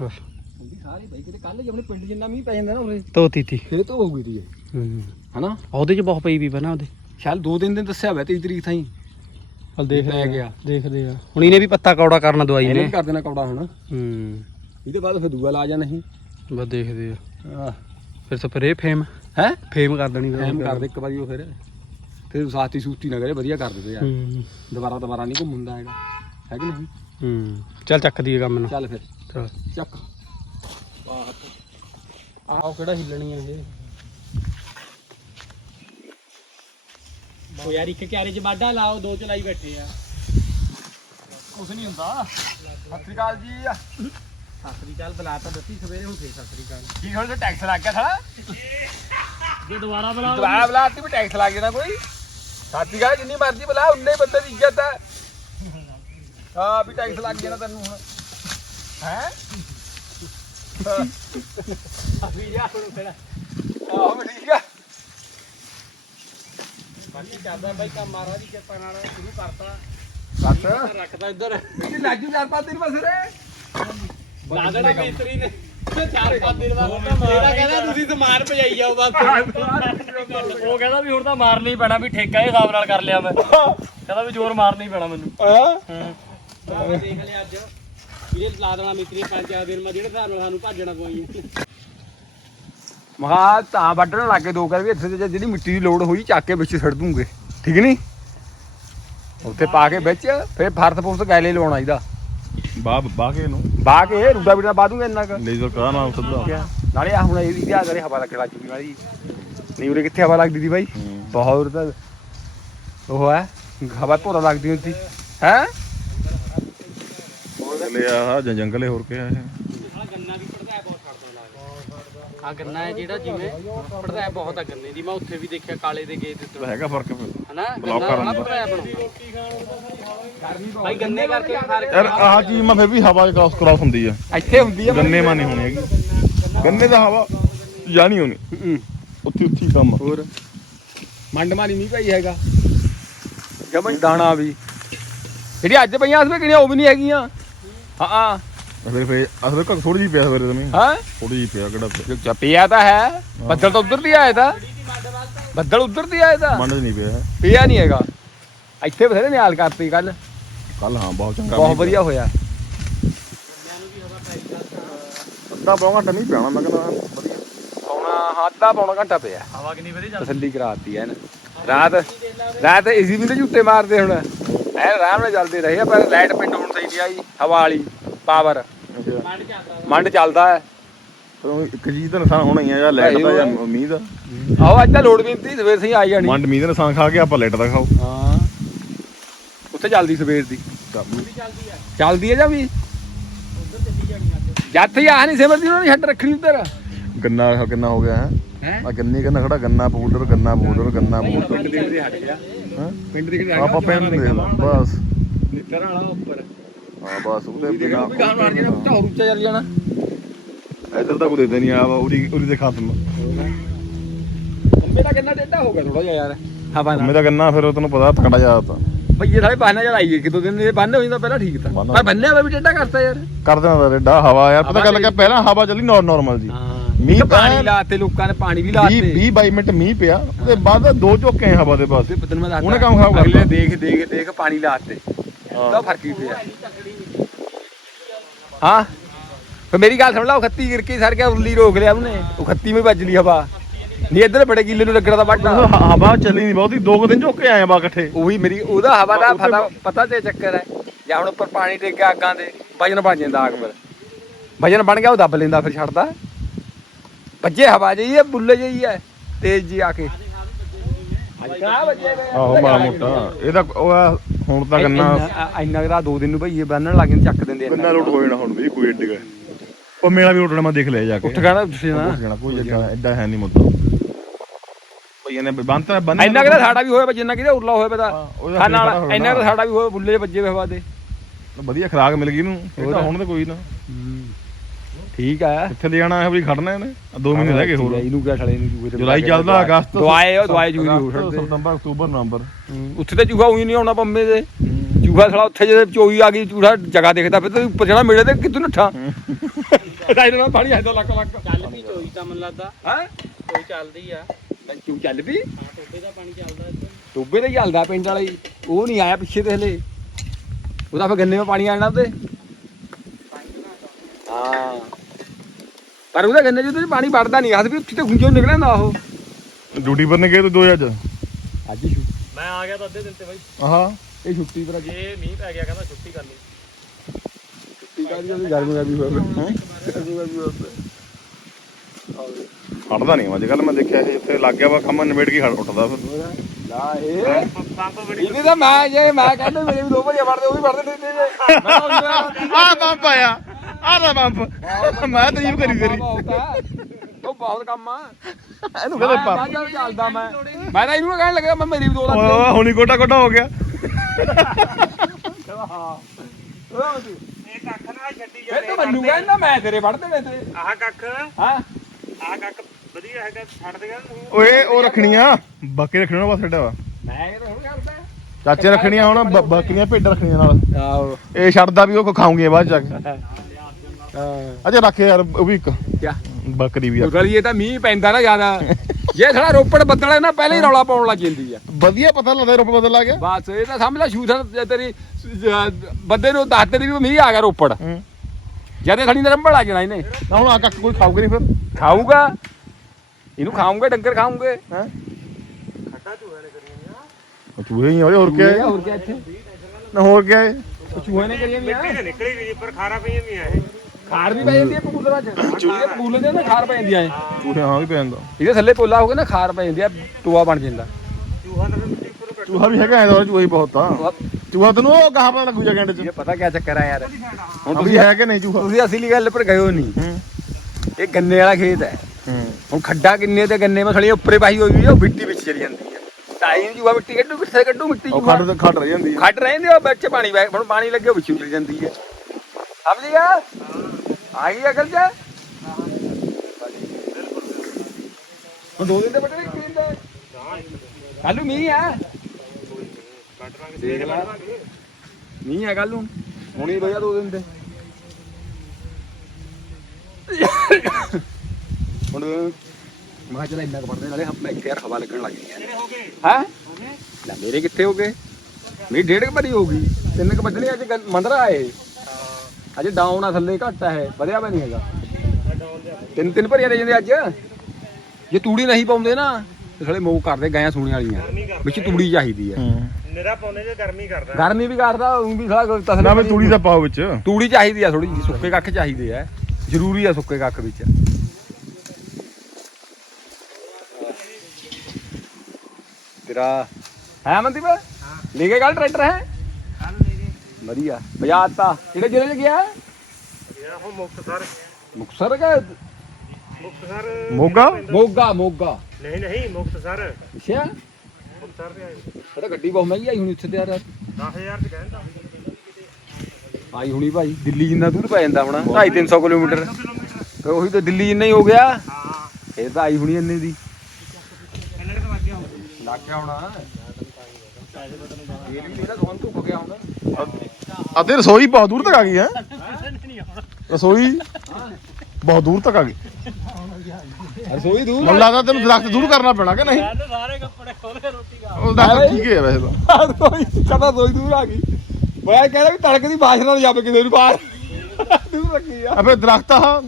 ਬਸ ਹੁੰਦੀ ਸਾਰੀ ਬਾਈ ਕਿਤੇ ਕੱਲ ਆਪਣੇ ਪਿੰਡ ਜਿੰਨਾ ਮੀਂਹ ਪੈ ਜਾਂਦਾ ਨਾ ਉਰੇ। ਧੋਤੀ ਤੀ। ਫੇਰ ਤੋਂ ਹੋ ਗਈ ਦੀ ਹੂੰ। ਹੈਨਾ? ਉਹਦੇ ਚ ਬਹੁਤ ਪਈ ਵੀ ਬਣਾ ਉਹਦੇ। ਸ਼ਾਇਦ ਦੋ ਦਿਨ ਦਿਨ ਦੱਸਿਆ ਹੋਇਆ 23 ਤਰੀਕ ਥਾਈ। ਹਲ ਦੇਖ ਆ। ਗਿਆ। ਦੇਖਦੇ ਆ। ਹੁਣ ਇਹਨੇ ਵੀ ਪੱਤਾ ਕੌੜਾ ਕਰਨਾ ਦਵਾਈ ਇਹਨੇ ਨੇ। ਵੀ ਕਰ ਦੇਣਾ ਕੌੜਾ ਹੁਣ। ਹੂੰ। ਇਹਦੇ ਬਾਅਦ ਫਿਰ ਦੂਆ ਲਾ ਜਾ ਨਹੀਂ। ਬਸ ਦੇਖਦੇ ਆ। ਆਹ। ਫਿਰ ਸਪਰੇ ਫੇਮ ਹੈ? ਫੇਮ ਕਰ ਦੇਣੀ ਫਿਰ ਐਮ ਕਰ ਦੇ ਇੱਕ ਵਾਰੀ ਉਹ ਫਿਰ। ਫਿਰ ਸਾਥੀ ਸੂਤੀ ਨਾ ਕਰੇ ਵਧੀਆ ਕਰ ਦੇ ਯਾਰ ਹੂੰ। ਦੁਬਾਰਾ ਦੁਬਾਰਾ ਨਹੀਂ ਘੁੰਮਦਾ ਹੈਗਾ। ਹੈ ਕਿ ਨਹੀਂ? ਹੂੰ। ਚੱਲ ਚੱਕ ਦੀਏ ਕੰਮ ਨੂੰ। ਚੱਲ ਫਿਰ। ਚਲ। ਚੱਕ। ਆਹ ਕਿਹੜਾ ਹਿੱਲਣੀ ਆ ਇਹ? ਉਹ ਯਾਰ ਇੱਕ ਕਿਆਰੇ 'ਚ ਬਾਡਾ ਲਾਓ ਦੋ ਚਲਾਈ ਬੈਠੇ ਆ। ਕੁਛ ਨਹੀਂ ਹੁੰਦਾ। ਸਤਿ ਸ੍ਰੀ ਅਕਾਲ ਜੀ। ਸਤਰੀ ਚੱਲ ਬੁਲਾ ਤਾਂ ਦਿੱਤੀ ਸਵੇਰੇ ਹੁਣ ਫੇਰ ਸਤਰੀ ਚੱਲ ਕੀ ਹੁਣ ਤੇ ਟੈਕਸ ਲੱਗ ਗਿਆ ਸਾਲਾ? ਜੇ ਦੁਬਾਰਾ ਬੁਲਾਓ ਦੁਬਾਰਾ ਬੁਲਾਤੀ ਵੀ ਟੈਕਸ ਲੱਗ ਜਾਣਾ ਕੋਈ। ਸ੍ਰੀ ਅਕਾਲ ਜਿੰਨੀ ਮਰਜ਼ੀ ਬੁਲਾ ਉਨੇ ਬੰਦੇ ਦੀ ਇੱਜ਼ਤ ਹੈ। ਹਾਂ ਵੀ ਟੈਕਸ ਲੱਗ ਜਾਣਾ ਤੈਨੂੰ ਹੁਣ। ਹੈ? ਅਭੀ ਜਾ ਹੁਣ ਕਿਹੜਾ ਆਹ ਵੀ ਠੀਕ ਆ। ਬਾਕੀ ਚੱਲਦਾ ਬਾਈ ਕੰਮ ਮਾਰਾ ਦੀ ਕਿਰਪਾ ਨਾਲ ਸ਼ੁਰੂ ਕਰਤਾ। ਬਸ। ਰੱਖਦਾ ਇੱਧਰ। ਇਹ ਲਾਜੂ ਪੰਜ ਦਿਨ ਬਸ ਰੇ। ਲਾਦੜਾ ਮਿਸਤਰੀ ਨੇ। ਚਾਰ ਪੰਜ ਦਿਨ ਬਾਅਦ ਇਹਦਾ ਕਹਿੰਦਾ ਤੁਸੀਂ ਸਮਾਨ ਭਜਾਈ ਜਾਓ ਬਸ। ਉਹ ਕਹਿੰਦਾ ਵੀ ਹੁਣ ਤਾਂ ਮਾਰਨਾ ਹੀ ਪੈਣਾ ਵੀ ਠੇਕਾ ਦੇ ਹਿਸਾਬ ਨਾਲ ਕਰ ਲਿਆ ਮੈਂ। ਕਹਿੰਦਾ ਵੀ ਜ਼ੋਰ ਮਾਰਨਾ ਹੀ ਪੈਣਾ ਮੈਨੂੰ। ਮੈਂ ਦੇਖ ਲਿਆ ਅੱਜ। ਇਹਦੇ ਲਾ ਦੇਣਾ ਮਿਸਤਰੀ ਪੰਜ ਚਾਰ ਦਿਨ ਮੈਂ ਜਿਹੜੇ ਹਿਸਾਬ ਨਾਲ ਸਾਨੂੰ ਭੱਜਣਾ ਕੋਈ ਮਹਾ ਤਾਂ ਵੱਢਣ ਲੱਗੇ ਦੋ ਕਰ ਵੀ ਇੱਥੇ ਤੇ ਜਿਹੜੀ ਮਿੱਟੀ ਦੀ ਲੋੜ ਹੋਈ ਚੱਕ ਕੇ ਵਿੱਚ ਛੱਡ ਦੂੰਗੇ। ਠੀਕ ਨਹੀਂ ਉੱਥੇ ਪਾ ਕੇ ਵਿੱਚ ਫਿਰ ਫਰਤ ਫੁਰਤ ਗੈਲੇ ਲਵਾਉਣਾ ਇਹਦਾ ਬਾਹ ਬਾਹ ਕੇ ਨੂੰ ਬਾਹ ਕੇ ਰੂਡਾ ਬੀਟਾ ਪਾ ਦੂੰਗੇ ਇੰਨਾ ਕੁ। ਲੇਜ਼ਰ ਕਰਾ ਨਾਲ ਸਿੱਧਾ ਨਾਲੇ ਆ ਹੁਣ ਇਹਦੀ ਧਿਆਨ ਕਰੇ ਹਵਾ ਲੱਗਣ ਲੱਗ ਜੂਗੀ ਵਾਲੀ ਨਹੀਂ ਉਰੇ ਕਿੱਥੇ ਹਵਾ ਲੱਗਦੀ ਦੀ ਬਾਈ? ਹੂੰ। ਬਹੁਤ ਤਾਂ ਉਹ ਹੈ ਹਵਾ ਭੋਰਾ ਲੱਗਦੀ ਹੁੰਦੀ। ਹੈ? ਅਗਲੇ ਆਹ ਜਾਂ ਜੰਗਲੇ ਹੋਰ ਕੇ ਆਏ ਆ ਗੰਨਾ ਵੀ ਪੜਦਾ ਬਹੁਤ ਛੱਡਦਾ ਲੱਗਦਾ ਆ ਗੰਨਾ ਹੈ ਜਿਹੜਾ ਜਿਵੇਂ ਪੜਦਾ ਬਹੁਤ ਆ ਗੰਨੇ ਦੀ। ਮੈਂ ਉੱਥੇ ਵੀ ਦੇਖਿਆ ਕਾਲੇ ਦੇ ਗੇਟ ਤਾਂ ਉੱਤੇ। ਹੈਗਾ ਫ਼ਰਕ ਫਿਰ। ਹਨਾ? ਬਲੌਕ ਗੰਨਾ ਕਰਨ ਵਾਲਾ ਦਾ। ਪੜਦਾ ਬਣਾਉਂਦਾ। ਭਾਈ ਗੰਨੇ ਕਰਕੇ ਫ਼ਰਕ ਯਾਰ ਆਹ ਚੀਜ਼ ਮੈਂ ਫਿਰ ਵੀ ਹਵਾ ਚ ਕ੍ਰਾਸ ਕ੍ਰਾਸ ਹੁੰਦੀ ਆ। ਇੱਥੇ ਹੁੰਦੀ ਆ ਗੰਨੇ ਮਾ ਨਹੀਂ ਹੋਣੀ ਹੈਗੀ। ਗੰਨੇ ਦਾ ਹਵਾ ਜਾਣੀ ਹੋਣੀ। ਹੂੰ। ਉੱਥੇ ਉੱਥੇ ਹੀ ਕੰਮ ਆ। ਹੋਰ? ਮੰਡ ਮਾਰੀ ਨਹੀਂ ਪਈ ਹੈਗਾ। ਜਮਨ ਦਾਣਾ ਵੀ। ਜਿਹੜੀ ਅੱਜ ਪਈਆਂ ਅਸਵੇਂ ਕਿਹੜੀਆਂ ਉਹ ਵੀ ਨਹੀਂ ਹੈਗੀਆਂ। ਹਾਂ। ਅਸਲ ਵਿੱਚ ਥੋੜੀ ਜਿਹੀ ਪਿਆ ਸਵੇਰੇ ਤਮੀ ਹਾਂ? ਥੋੜੀ ਜਿਹੀ ਪਿਆ ਕਿਹੜਾ ਪਿਆ। ਜੋ ਪਿਆ ਤਾਂ ਹੈ ਬੱਦਲ ਤਾਂ ਉਧਰ ਦੀ ਆਇਆ ਤਾਂ ਬੱਦਲ ਉਧਰ ਦੀ ਆਇਆ ਤਾਂ ਮੰਡ ਚ ਨਹੀਂ ਪਿਆ। ਪਿਆ ਨਹੀਂ ਹੈਗਾ। ਇੱਥੇ ਬਥੇਰੇ ਨਿਹਾਲ ਕਰਤੀ ਕੱਲ ਕੱਲ ਹਾਂ ਬਹੁਤ ਚੰਗਾ ਬਹੁਤ ਵਧੀਆ ਹੋਇਆ। ਅੱਧਾ ਪੌਣਾ ਘੰਟਾ ਨਹੀਂ ਪਿਆਣਾ ਮੈਂ ਕਹਿੰਦਾ ਵਧੀਆ। ਪੌਣਾ ਹੱਦਾ ਪੌਣਾ ਘੰਟਾ ਪਿਆ। ਹਵਾ ਕਿੰਨੀ ਵਧੀਆ ਤਸੱਲੀ ਕਰਾਤੀ ਐਨ। ਰਾਤ ਰਾਤ ਏਸੀ ਵੀ ਤੇ ਝੂਟੇ ਮਾਰਦੇ ਹੁਣ। ਐ ਆਰਾਮ ਨਾਲ ਚੱਲਦੇ ਰਹੇ ਆ ਪਰ ਲਾਈਟ ਪਿੰਡ ਹੁਣ ਸਹੀ ਨਹੀਂ ਆਈ ਹਵਾ ਵਾਲੀ। ਪਾਵਰ। ਮੰਡ ਚੱਲਦਾ ਹੈ। ਉਹ ਇੱਕ ਚੀਜ਼ ਦਾ ਨੁਕਸਾਨ ਹੋਣਾ ਹੀ ਆ ਜਾਂ ਲਾਈਟ ਦਾ ਜਾਂ ਮੀਂਹ ਦਾ ਆਹੋ ਅੱਜ ਤਾਂ ਲੋਡ ਵੀ ਨਹੀਂ ਸਵੇਰ ਸਹੀ ਆ ਜਾਣੀ। ਮੰਡ ਮੀਂਹ ਦਾ ਨੁਕਸਾਨ ਖਾ ਕੇ ਆਪਾਂ ਲਾਈਟ ਦਾ ਖਾਓ। ਹਾਂ। ਉੱਥੇ ਚੱਲਦੀ ਸਵੇਰ ਦੀ। ਚੱਲਦੀ ਹੈ ਜਾਂ ਵੀ? ਜੱਥ ਹੀ ਆ ਨਹੀਂ ਸਿਮਰਦੀ ਉਹਨਾਂ ਨੇ ਛੱਡ ਰੱਖਣੀ ਉੱਧਰ। ਗੰਨਾ ਕਿੰਨਾ ਹੋ ਗਿਆ ਹੈ? ਹੈ? ਆ ਗੰਨੇ ਕਹਿੰਦਾ ਖੜਾ ਗੰਨਾ ਪਾਊਡਰ ਗੰਨਾ ਪਾਊਡਰ ਗੰਨਾ ਪਾਊਡਰ ਪਿੰਡ ਦੇ ਹਟ ਗਿਆ। ਹਾਂ? ਪਿੰਡ ਦੇ ਕਿਹੜੇ ਆਪਾਂ ਪੈਨ ਦੇ ਬਸ। ਨਿੱਤਰ ਵਾਲਾ ਉੱਪਰ। ਹਾਂ ਬਸ ਉਹਦੇ ਵੀ ਬਿਨਾ ਗਾਣ ਮਾਰ ਜਾਣਾ ਝੌਰ ਉੱਚਾ ਚੱਲ ਜਾਣਾ। ਇੱਧਰ ਤਾਂ ਕੋਈ ਦੇਦੇ ਨਹੀਂ ਆ ਉਹਦੀ ਉਹਦੀ ਦੇ ਖਤਮ। ਬੰਬੇ ਦਾ ਕਿੰਨਾ ਟੇਢਾ ਹੋ ਗਿਆ ਥੋੜਾ ਜਿਹਾ ਯਾਰ। ਹਵਾ ਨਾਲ ਮੇਰਾ ਗੰਨਾ ਫਿਰ ਉਹ ਤੈਨੂੰ ਪਤਾ ਤਕੜਾ ਜਾ ਤਾਂ। ਭਈਏ ਸਾਰੇ ਬਾਹਨਾ ਜਲ ਆਈਏ ਕਿ ਦੋ ਦਿਨ ਇਹ ਬੰਨ ਹੋ ਜਾਂਦਾ ਪਹਿਲਾਂ ਠੀਕ ਤਾਂ। ਬੰਨ੍ਹ ਪਰ ਬੰਨਿਆ ਵਾ ਵੀ ਟੇਢਾ ਕਰਤਾ ਯਾਰ। ਕਰ ਦੇਣਾ ਰੇਡਾ ਹਵਾ ਯਾਰ ਪਤਾ ਗੱਲ ਕਿਆ ਪਹਿਲਾਂ ਹਵਾ ਚੱਲੀ ਨਾਰਮਲ ਜੀ। ਹਾਂ। ਮੀਂਹ ਮੀਂਹ ਪਾਣੀ ਪੈਣ- ਲਾਤੇ ਲੋਕਾਂ ਨੇ ਪਾਣੀ ਵੀ 20 ਲਾਤੇ 20 22 ਮਿੰਟ ਮੀਂਹ ਪਿਆ ਉਹਦੇ ਬਾਅਦ ਦੋ ਝੋਕੇ ਹਵਾ ਦੇ ਪਾਸ ਉਹਨੇ ਕੰਮ ਖਰਾਬ। ਦੇਖ ਦੇਖ ਦੇਖ ਪਾਣੀ ਲਾਤੇ। ਉਹਦਾ ਫ਼ਰਕ ਹੀ ਪਿਆ। ਹਾਂ? ਫੇ ਮੇਰੀ ਗੱਲ ਸੁਣ ਲਾ ਉਹ ਖੱਤੀ ਗਿਰ ਕੇ ਸਰ ਗਿਆ ਉਰਲੀ ਰੋਕ ਲਿਆ ਉਹਨੇ। ਉਹ ਖੱਤੀ ਵਿੱਚ ਵੱਜ ਲਈ ਹਵਾ। ਨਹੀਂ ਇੱਧਰ ਬੜੇ ਕਿੱਲੇ ਨੂੰ ਲੱਗਣਾ ਵੱਡਾ ਹਵਾ ਚੱਲੀ ਨਹੀਂ ਬਹੁਤੀ ਦੋ ਕੁ ਦਿਨ ਝੋਕੇ ਆਏ ਆ ਬਾ ਇਕੱਠੇ। ਉਹੀ ਮੇਰੀ ਉਹਦਾ ਹਵਾ ਦਾ ਪਤਾ ਪਤਾ ਤੇ ਚੱਕਰ ਹੈ। ਜਾਂ ਹੁਣ ਉੱਪਰ ਪਾਣੀ ਡਿੱਗ ਅੱਗਾਂ ਦੇ ਵਜਨ ਬਣ ਜਾਂਦਾ ਅੱਗ ਪਰ। ਵਜਨ ਬਣ ਗਿਆ ਉਹ ਦੱਬ ਲੈਂਦਾ ਫਿਰ ਛੱਡਦਾ। ਵੱਜੇ ਹਵਾ ਜਿਹੀ ਹੈ ਬੁੱਲੇ ਜਿਹੀ ਹੈ ਤੇਜ਼ ਜੀ ਆ ਕੇ। ਕਾ ਆਹੋ ਮਾੜਾ ਮੋਟਾ। ਇਹ ਤਾਂ ਉਹ ਹੁਣ ਤਾਂ ਗੰਨਾ ਇੰਨਾ ਕਰਾ ਦੋ ਦਿਨ ਨੂੰ ਭਈਏ ਬੰਨਣ ਲੱਗ ਜਾਂਦੇ ਚੱਕ ਦਿੰਦੇ ਗੰਨਾ ਲੋਟ ਹੋ ਜਾਣਾ ਹੁਣ ਵੀ ਕੋਈ ਏਡੇ ਗਾ ਉਹ ਮੇਲਾ ਵੀ ਉੱਠਣਾ ਮੈਂ ਦੇਖ ਲਿਆ ਜਾ ਕੇ। ਉੱਠ ਨਾ ਤੁਸੀਂ ਨਾ। ਕੋਈ ਏਡਾ ਹੈ ਨਹੀਂ ਮੁੱਦਾ। ਭਈਆ ਨੇ ਬੰਨਤਾ ਬੰਨ ਇੰਨਾ ਕਰਾ ਸਾਡਾ ਵੀ ਹੋਇਆ ਵਾ ਜਿੰਨਾ ਕਿਤੇ ਉਰਲਾ ਹੋਇਆ ਪਤਾ ਹਾਂ, ਨਾਲ। ਇੰਨਾ ਕਰਾ ਸਾਡਾ ਵੀ ਹੋਇਆ ਬੁੱਲੇ ਵੱਜੇ ਹਵਾ ਦੇ ਵਧੀਆ ਖਰਾਕ ਮਿਲ ਗਈ ਇਹਨੂੰ। ਇਹ। ਤਾਂ ਹੁਣ ਤਾਂ ਕੋਈ ਨਾ। ਠੀਕ ਆ। ਇੱਥੇ ਲੈ ਜਾਣਾ ਹੈ ਵੀ ਖੜਨਾ ਇਹਨੇ। ਆਹ ਦੋ ਮਹੀਨੇ ਰਹਿ ਗਏ ਹੋਰ। ਇਹਨੂੰ ਕਿਆ ਛਲੇ ਨੂੰ ਜੂਏ ਤੇ ਜੁਲਾਈ ਚੱਲਦਾ ਅਗਸਤ। ਦਵਾਏ ਉਹ ਦਵਾਏ ਜੂਈ ਹੋ ਸਕਦੇ ਸਤੰਬਰ ਅਕਤੂਬਰ ਨਵੰਬਰ। ਉੱਥੇ ਤੇ ਚੂਹਾ ਉਹੀ ਨਹੀਂ ਆਉਣਾ ਪੰਮੇ ਦੇ। ਚੂਹਾ ਸਾਲਾ ਉੱਥੇ ਜਦੋਂ ਚੋਈ ਆ ਗਈ ਚੂਹਾ ਜਗ੍ਹਾ ਦੇਖਦਾ ਫਿਰ ਤੇ ਉੱਪਰ ਜਿਹੜਾ ਮਿਲੇ ਤੇ ਕਿੱਥੋਂ ਨੱਠਾ। ਰਾਈਡ ਨਾਲ ਪਾਣੀ ਆਇਦਾ ਲੱਕ ਲੱਕ। ਚੱਲ ਵੀ ਚੋਈ ਤਾਂ ਮਨ ਲੱਗਦਾ। ਹਾਂ? ਕੋਈ ਚੱਲਦੀ ਆ। ਚੂ ਚੱਲ ਵੀ ਹਾਂ ਟੋਬੇ ਦਾ ਪਾਣੀ ਚੱਲਦਾ ਇੱਥੇ। ਟੋਬੇ ਤੇ ਹੀ ਚੱਲਦਾ ਪਿੰਡ ਵਾਲਾ ਹੀ। ਉਹ ਨਹੀਂ ਆਇਆ ਪਿੱਛੇ ਤੇ ਹਲੇ। ਉਹਦਾ ਫਿਰ ਗੰਨੇ ਵਿੱਚ ਪਾਣੀ ਆ ਜਾਣਾ ਤੇ। ਹਾਂ। ਪਰ ਉਹਦਾ ਗੰਨੇ ਜਿਹਦੇ ਪਾਣੀ ਵੜਦਾ ਨਹੀਂ ਹੱਥ ਵੀ ਉੱਥੇ ਤੇ ਖੁੰਝੋ ਨਿਕਲਦਾ ਉਹ। ਡਿਊਟੀ ਪਰ ਨੇ ਗਏ ਤੇ ਦੋ ਅੱਜ। ਅੱਜ ਹੀ ਮੈਂ ਆ ਗਿਆ ਤਾਂ ਅੱਧੇ ਦਿਨ ਤੇ ਬਾਈ। ਆਹਾ। ਇਹ ਛੁੱਟੀ ਪਰ ਅੱਜ। ਜੇ ਮੀਂਹ ਪੈ ਗਿਆ ਕਹਿੰਦਾ ਛੁੱਟੀ ਕਰ ਲਈ। ਛੁੱਟੀ ਕਹਿੰਦੀ ਗਰਮੀ ਦਾ ਵੀ ਹੋਵੇ। ਗਰਮੀ ਵੀ ਹੋਵੇ। ਹਟਦਾ ਨਹੀਂ ਅੱਜ ਕੱਲ ਮੈਂ ਦੇਖਿਆ ਇਹ ਇੱਥੇ ਲੱਗ ਗਿਆ ਵਾ ਕੰਮ ਨਿਬੇੜ ਕੇ ਹਟ ਉੱਠਦਾ ਫਿਰ। ਲਾ ਇਹ। ਇਹਨੇ ਤਾਂ ਮੈਂ ਜੇ ਮੈਂ ਕਹਿੰਦਾ ਮੇਰੇ ਵੀ ਦੋ ਭਰੀਆਂ ਵੜਦੇ ਉਹ ਵੀ ਵੜਦੇ ਜੇ। ਮੈਂ ਆਹ ਪੰਪ ਆਇਆ। ਦਾ ਪੰਪ। ਮੈਂ ਤਾਰੀਫ ਕਰੀ ਤੇਰੀ। ਬਹੁਤ ਆ ਉਹ ਬਹੁਤ ਕੰਮ ਆ। ਇਹਨੂੰ ਕਹਿੰਦੇ ਪੰਪ। ਚੱਲ ਚੱਲਦਾ ਮੈਂ। ਮੈਂ ਤਾਂ ਇਹਨੂੰ ਕਹਿਣ ਲੱਗਾ ਮੈਂ ਮੇਰੀ ਵੀ ਦੋ ਓਏ ਹੁਣੀ ਹੋ ਗਿਆ ਹਾਂ ਇਹ ਕੱਖ ਨਾ ਛੱਡੀ ਜਾ ਇਹ ਤਾਂ ਮੈਨੂੰ ਕਹਿੰਦਾ ਮੈਂ ਤੇਰੇ ਵੜਦੇ ਨੇ ਤੇ ਆਹ ਕੱਖ? ਹਾਂ। ਆਹ ਕੱਖ ਵਧੀਆ ਹੈਗਾ ਛੱਡ ਦੇਗਾ ਓਏ ਉਹ ਰੱਖਣੀਆਂ। ਬਾਕੀ ਰੱਖਣੀਆਂ ਬਸ ਛੱਡਿਆ ਵਾ ਮੈਂ ਇਹ ਤਾਂ ਹੁਣ ਕਰਦਾ। ਚਾਚੇ ਰੱਖਣੀਆਂ ਹੁਣ ਬ- ਬਾਕੀਆਂ ਭੇਡਾਂ ਰੱਖਣੀਆਂ ਨਾਲ। ਆਹੋ। ਇਹ ਛੱਡਦਾ ਵੀ ਉਹ ਖਾਉਂਗੇ ਬਾਅਦ ਚ ਜਾ ਕੇ। ਹਾਂ। ਅਜੇ ਰੱਖ ਯਾਰ ਉਹ ਵੀ ਇੱਕ। ਕਿਆ? ਬੱਕਰੀ ਵੀ ਆ। ਗਲੀ ਇਹ ਤਾਂ ਮੀਂਹ ਪੈਂਦਾ ਨਾ ਜ਼ਿਆਦਾ। ਜੇ ਥੋੜਾ ਰੋਪੜ ਬੱਦਲ ਹੈ ਨਾ ਪਹਿਲੇ ਹੀ ਰੌਲਾ ਪਾਉਣ ਲੱਗ ਜਾਂਦੀ ਆ। ਵਧੀਆ ਪਤਾ ਲੱਗਦਾ ਰੁਪ ਬਦਲ ਆ ਗਿਆ। ਬਸ ਇਹ ਤਾਂ ਸਮਝ ਲੈ ਸ਼ੂਸਨ ਜੇ ਤੇਰੀ ਬੰਦੇ ਨੂੰ ਦੱਸ ਤੇਰੀ ਵੀ ਮੀਂਹ ਆ ਗਿਆ ਰੋਪੜ। ਹੂੰ। ਜਦੇ ਖੜੀ ਨਰੰਬੜ ਆ ਜਾਣਾ ਇਹਨੇ ਨਾ। ਹੁਣ ਆ ਕੱਖ ਕੋਈ ਖਾਊਗੇ ਨਹੀਂ ਫਿਰ। ਖਾਊਗਾ। ਇਹਨੂੰ ਖਾਉਂਗੇ ਡੰਗਰ ਖਾਉਂਗੇ ਹੈ? ਚੂਹੇ ਹੀ ਆ ਉਹਦੇ ਹੋਰ ਕੀ ਹੈ ਹੋਰ ਕੀ ਇੱਥੇ? ਨਾ ਹੋਰ ਕੀ ਹੈ ਚੂਹੇ ਨੇ ਕਰੀਆਂ ਤੇ ਨਿਕਲੀ ਵੀ ਪਰ ਖਾਰਾ ਪਈਆਂ ਵੀ ਆ ਇਹ। ਖਾਰ ਵੀ ਪੈ ਜਾਂਦੀ ਹੈ। ਕਬੂਤਰਾਂ 'ਚ ਚੂਹੇ ਕਬੂਲੇ ਦੇ ਨਾ ਖਾਰ ਪੈ ਜਾਂਦੀ ਹੈ ਚੂਹੇ ਹਾਂ ਵੀ ਪੈਂਦਾ ਇਹਦੇ ਥੱਲੇ ਪੋਲਾ ਹੋ ਗਿਆ ਨਾ ਖਾਰ ਪੈ ਜਾਂਦੀ ਆ ਟੋਆ ਬਣ ਜਾਂਦਾ। ਚੂਹਾ ਵੀ ਹੈਗਾ ਐ ਚੂਹਾ ਹੀ ਬਹੁਤ ਆ। ਚੂਹਾ ਤੈਨੂੰ ਉਹ ਕਹਾਂ ਪਤਾ ਲੱਗੂ ਜਾ ਘੰਟੇ ਚ? ਇਹ ਪਤਾ ਕੀ ਚੱਕਰ ਆ ਯਾਰ। ਹੁਣ ਤੁਸੀਂ ਹੈ ਕਿ ਨਹੀਂ ਚੂਹਾ? ਤੁਸੀਂ ਅਸਲੀ ਗੱਲ ਪਰ ਗਏ ਹੋ ਨਹੀਂ। ਹੂੰ। ਇਹ ਗੰਨੇ ਵਾਲਾ ਖੇਤ ਹੈ। ਹੂੰ। ਹੁਣ ਖੱਡਾ ਕਿੰਨੇ ਤੇ ਗੰਨੇ ਮਸਲੀ ਉੱਪਰੇ ਪਾਈ ਹੋਈ ਵੀ ਉਹ ਮਿੱਟੀ ਵਿੱਚ ਚਲੀ ਜਾਂਦੀ ਹੈ ਨੂੰ ਜੂਆ ਮਿੱਟੀ ਕੱਢੂ ਕਿੱਥੇ ਕੱਢੂ ਮਿੱਟੀ ਉਹ ਜੂਆ ਖੱਡ ਖੱਡ ਰਹਿ ਜਾਂਦੀ ਹੈ ਖੱਡ ਰਹਿੰਦੇ ਉਹ ਵਿੱਚ ਪਾਣੀ ਵੈ ਹੁਣ ਪਾਣੀ ਲੱਗੇ ਉਹ ਵਿੱਚ ਚਲੀ ਜਾਂਦੀ ਹੈ ਸਮਝ ਗਿਆ? ਆਈ ਅਕਲ ਚ? ਹੁਣ ਦੋ ਦਿਨ ਦੇ ਬੱਟੇ ਕਿੰਨ ਦਾ ਕੱਲੂ ਮੀਂਹ ਆ ਦੇਖ ਲੈ। ਮੀਂਹ ਆ ਕੱਲੂ ਹੁਣੀ ਰੋਇਆ ਦੋ ਦਿਨ ਦੇ। ਹੁਣ ਮੈਂ ਚਲਾ ਇੰਨਾ ਪੜਦੇ ਨਾਲੇ ਆਪਣਾ ਇੱਥੇ ਯਾਰ ਹਵਾ ਲੱਗਣ ਲੱਗ ਗਈ ਹੈ ਹੋ? ਲੈ ਮੇਰੇ ਕਿੱਥੇ ਹੋ ਗਏ? ਮੇਰੀ ਡੇਢ ਕੁ ਭਰੀ ਹੋ ਗਈ। ਤਿੰਨ ਕੁ ਵੱਜਣੇ ਅੱਜ ਮੰਦਰਾ ਆਏ। ਅਜੇ ਡਾਊਨ ਆ ਥੱਲੇ ਘੱਟ ਹੈ ਵਧਿਆ ਵੀ ਨਹੀਂ ਹੈਗਾ। ਤਿੰਨ ਤਿੰਨ ਭਰੀਆਂ ਦੇ ਜਾਂਦੇ ਅੱਜ? ਜੇ ਤੂੜੀ ਨਹੀਂ ਪਾਉਂਦੇ ਨਾ ਤੇ ਥਲੇ ਮੋਹ ਕਰਦੇ ਗਾਇਆਂ ਸੂਣੇ ਵਾਲੀਆਂ। ਵਿੱਚ ਤੂੜੀ ਚਾਹੀਦੀ ਹੈ। ਨਿਰਾ ਪਾਉਣੇ ਜੇ ਗਰਮੀ ਕਰਦਾ। ਗਰਮੀ ਵੀ ਕਰਦਾ ਉਹ ਵੀ ਨਾ ਤੂੜੀ ਦਾ ਪਾਓ ਵਿੱਚ। ਤੂੜੀ ਚਾਹੀਦੀ ਆ ਥੋੜੀ ਜਿਹੀ ਸੁੱਕੇ ਕੱਖ ਚਾਹੀਦੇ ਆ। ਜ਼ਰੂਰੀ ਆ ਸੁੱਕੇ ਕੱਖ ਵਿੱਚ। ਤੇਰਾ ਹੈ ਮਨਦੀਪ? ਲੈ ਕੇ ਕੱਲ ਟਰੈਕਟਰ ਹੈ। ਵਧੀਆ। ਬਜਾਤਾ ਕਿਹੜੇ ਜ਼ਿਲ੍ਹੇ ਚ ਗਿਆ? ਹੁਣ ਮੁਕਤਸਰ। ਮੁਕਸਰ ਕਾ ਮੁਕਤਸਰ ਮੋਗਾ? ਮੋਗਾ ਮੋਗਾ। ਨਹੀਂ ਨਹੀਂ ਮੁਕਤਸਰ। ਅੱਛਾ। ਮੁਕਤਸਰ ਤੇ ਆਏ। ਇਹ ਤਾਂ ਗੱਡੀ ਬਹੁਤ ਮਹਿੰਗੀ ਆਈ ਹੁਣ ਇੱਥੇ ਤੇ ਯਾਰ। 10000 ਚ ਕਹਿੰਦਾ। ਆਈ ਹੁਣੀ ਭਾਈ। ਦਿੱਲੀ ਜਿੰਨਾ ਦੂਰ ਪੈ ਜਾਂਦਾ ਹੁਣ। 2.5 300 ਕਿਲੋਮੀਟਰ। ਕਿਲੋਮੀਟਰ। ਤੇ ਉਹੀ ਤਾਂ ਦਿੱਲੀ ਜਿੰਨਾ ਹੀ ਹੋ ਗਿਆ। ਹਾਂ। ਇਹ ਤਾਂ ਆਈ ਹੁਣੀ ਇੰਨੇ ਦੀ। ਕਿੰਨੇ ਕੁ ਵਾਗਿਆ ਹੋਊ ਲੱਗ ਗਿਆ ਹੋਣਾ। ਇਹ ਵੀ ਮੇਰਾ ਸੋਨ ਧੁੱਪ ਗਿਆ ਹੁਣ। ਅਤੇ ਰਸੋਈ ਬਹੁਤ ਦੂਰ ਤੱਕ ਆ ਗਈ ਹੈ। ਰਸੋਈ ਬਹੁਤ ਦੂਰ ਤੱਕ ਆ ਗਈ। ਰਸੋਈ ਦੂਰ ਮੈਨੂੰ ਲੱਗਦਾ ਤੈਨੂੰ ਦਰਖਤ ਦੂਰ ਕਰਨਾ ਪੈਣਾ ਕਿ ਨਹੀਂ? ਸਾਰੇ ਕੱਪੜੇ ਖੋਲ ਕੇ ਰੋਟੀ ਖਾ। ਉਹ ਦਰਖਤ ਠੀਕ ਹੈ ਵੈਸੇ ਤਾਂ। ਰਸੋਈ ਕਦਾ ਰਸੋਈ ਦੂਰ ਆ ਗਈ। ਮੈਂ ਕਹਿ ਰਿਹਾ ਵੀ ਤੜਕ ਦੀ ਬਾਸ਼ ਨਾਲ ਜਾਵੇ ਕਿਸੇ ਨੂੰ ਬਾਹਰ। ਦੂਰ ਰੱਖੀ ਆ। ਆ ਫਿਰ ਦਰਖਤ ਆ।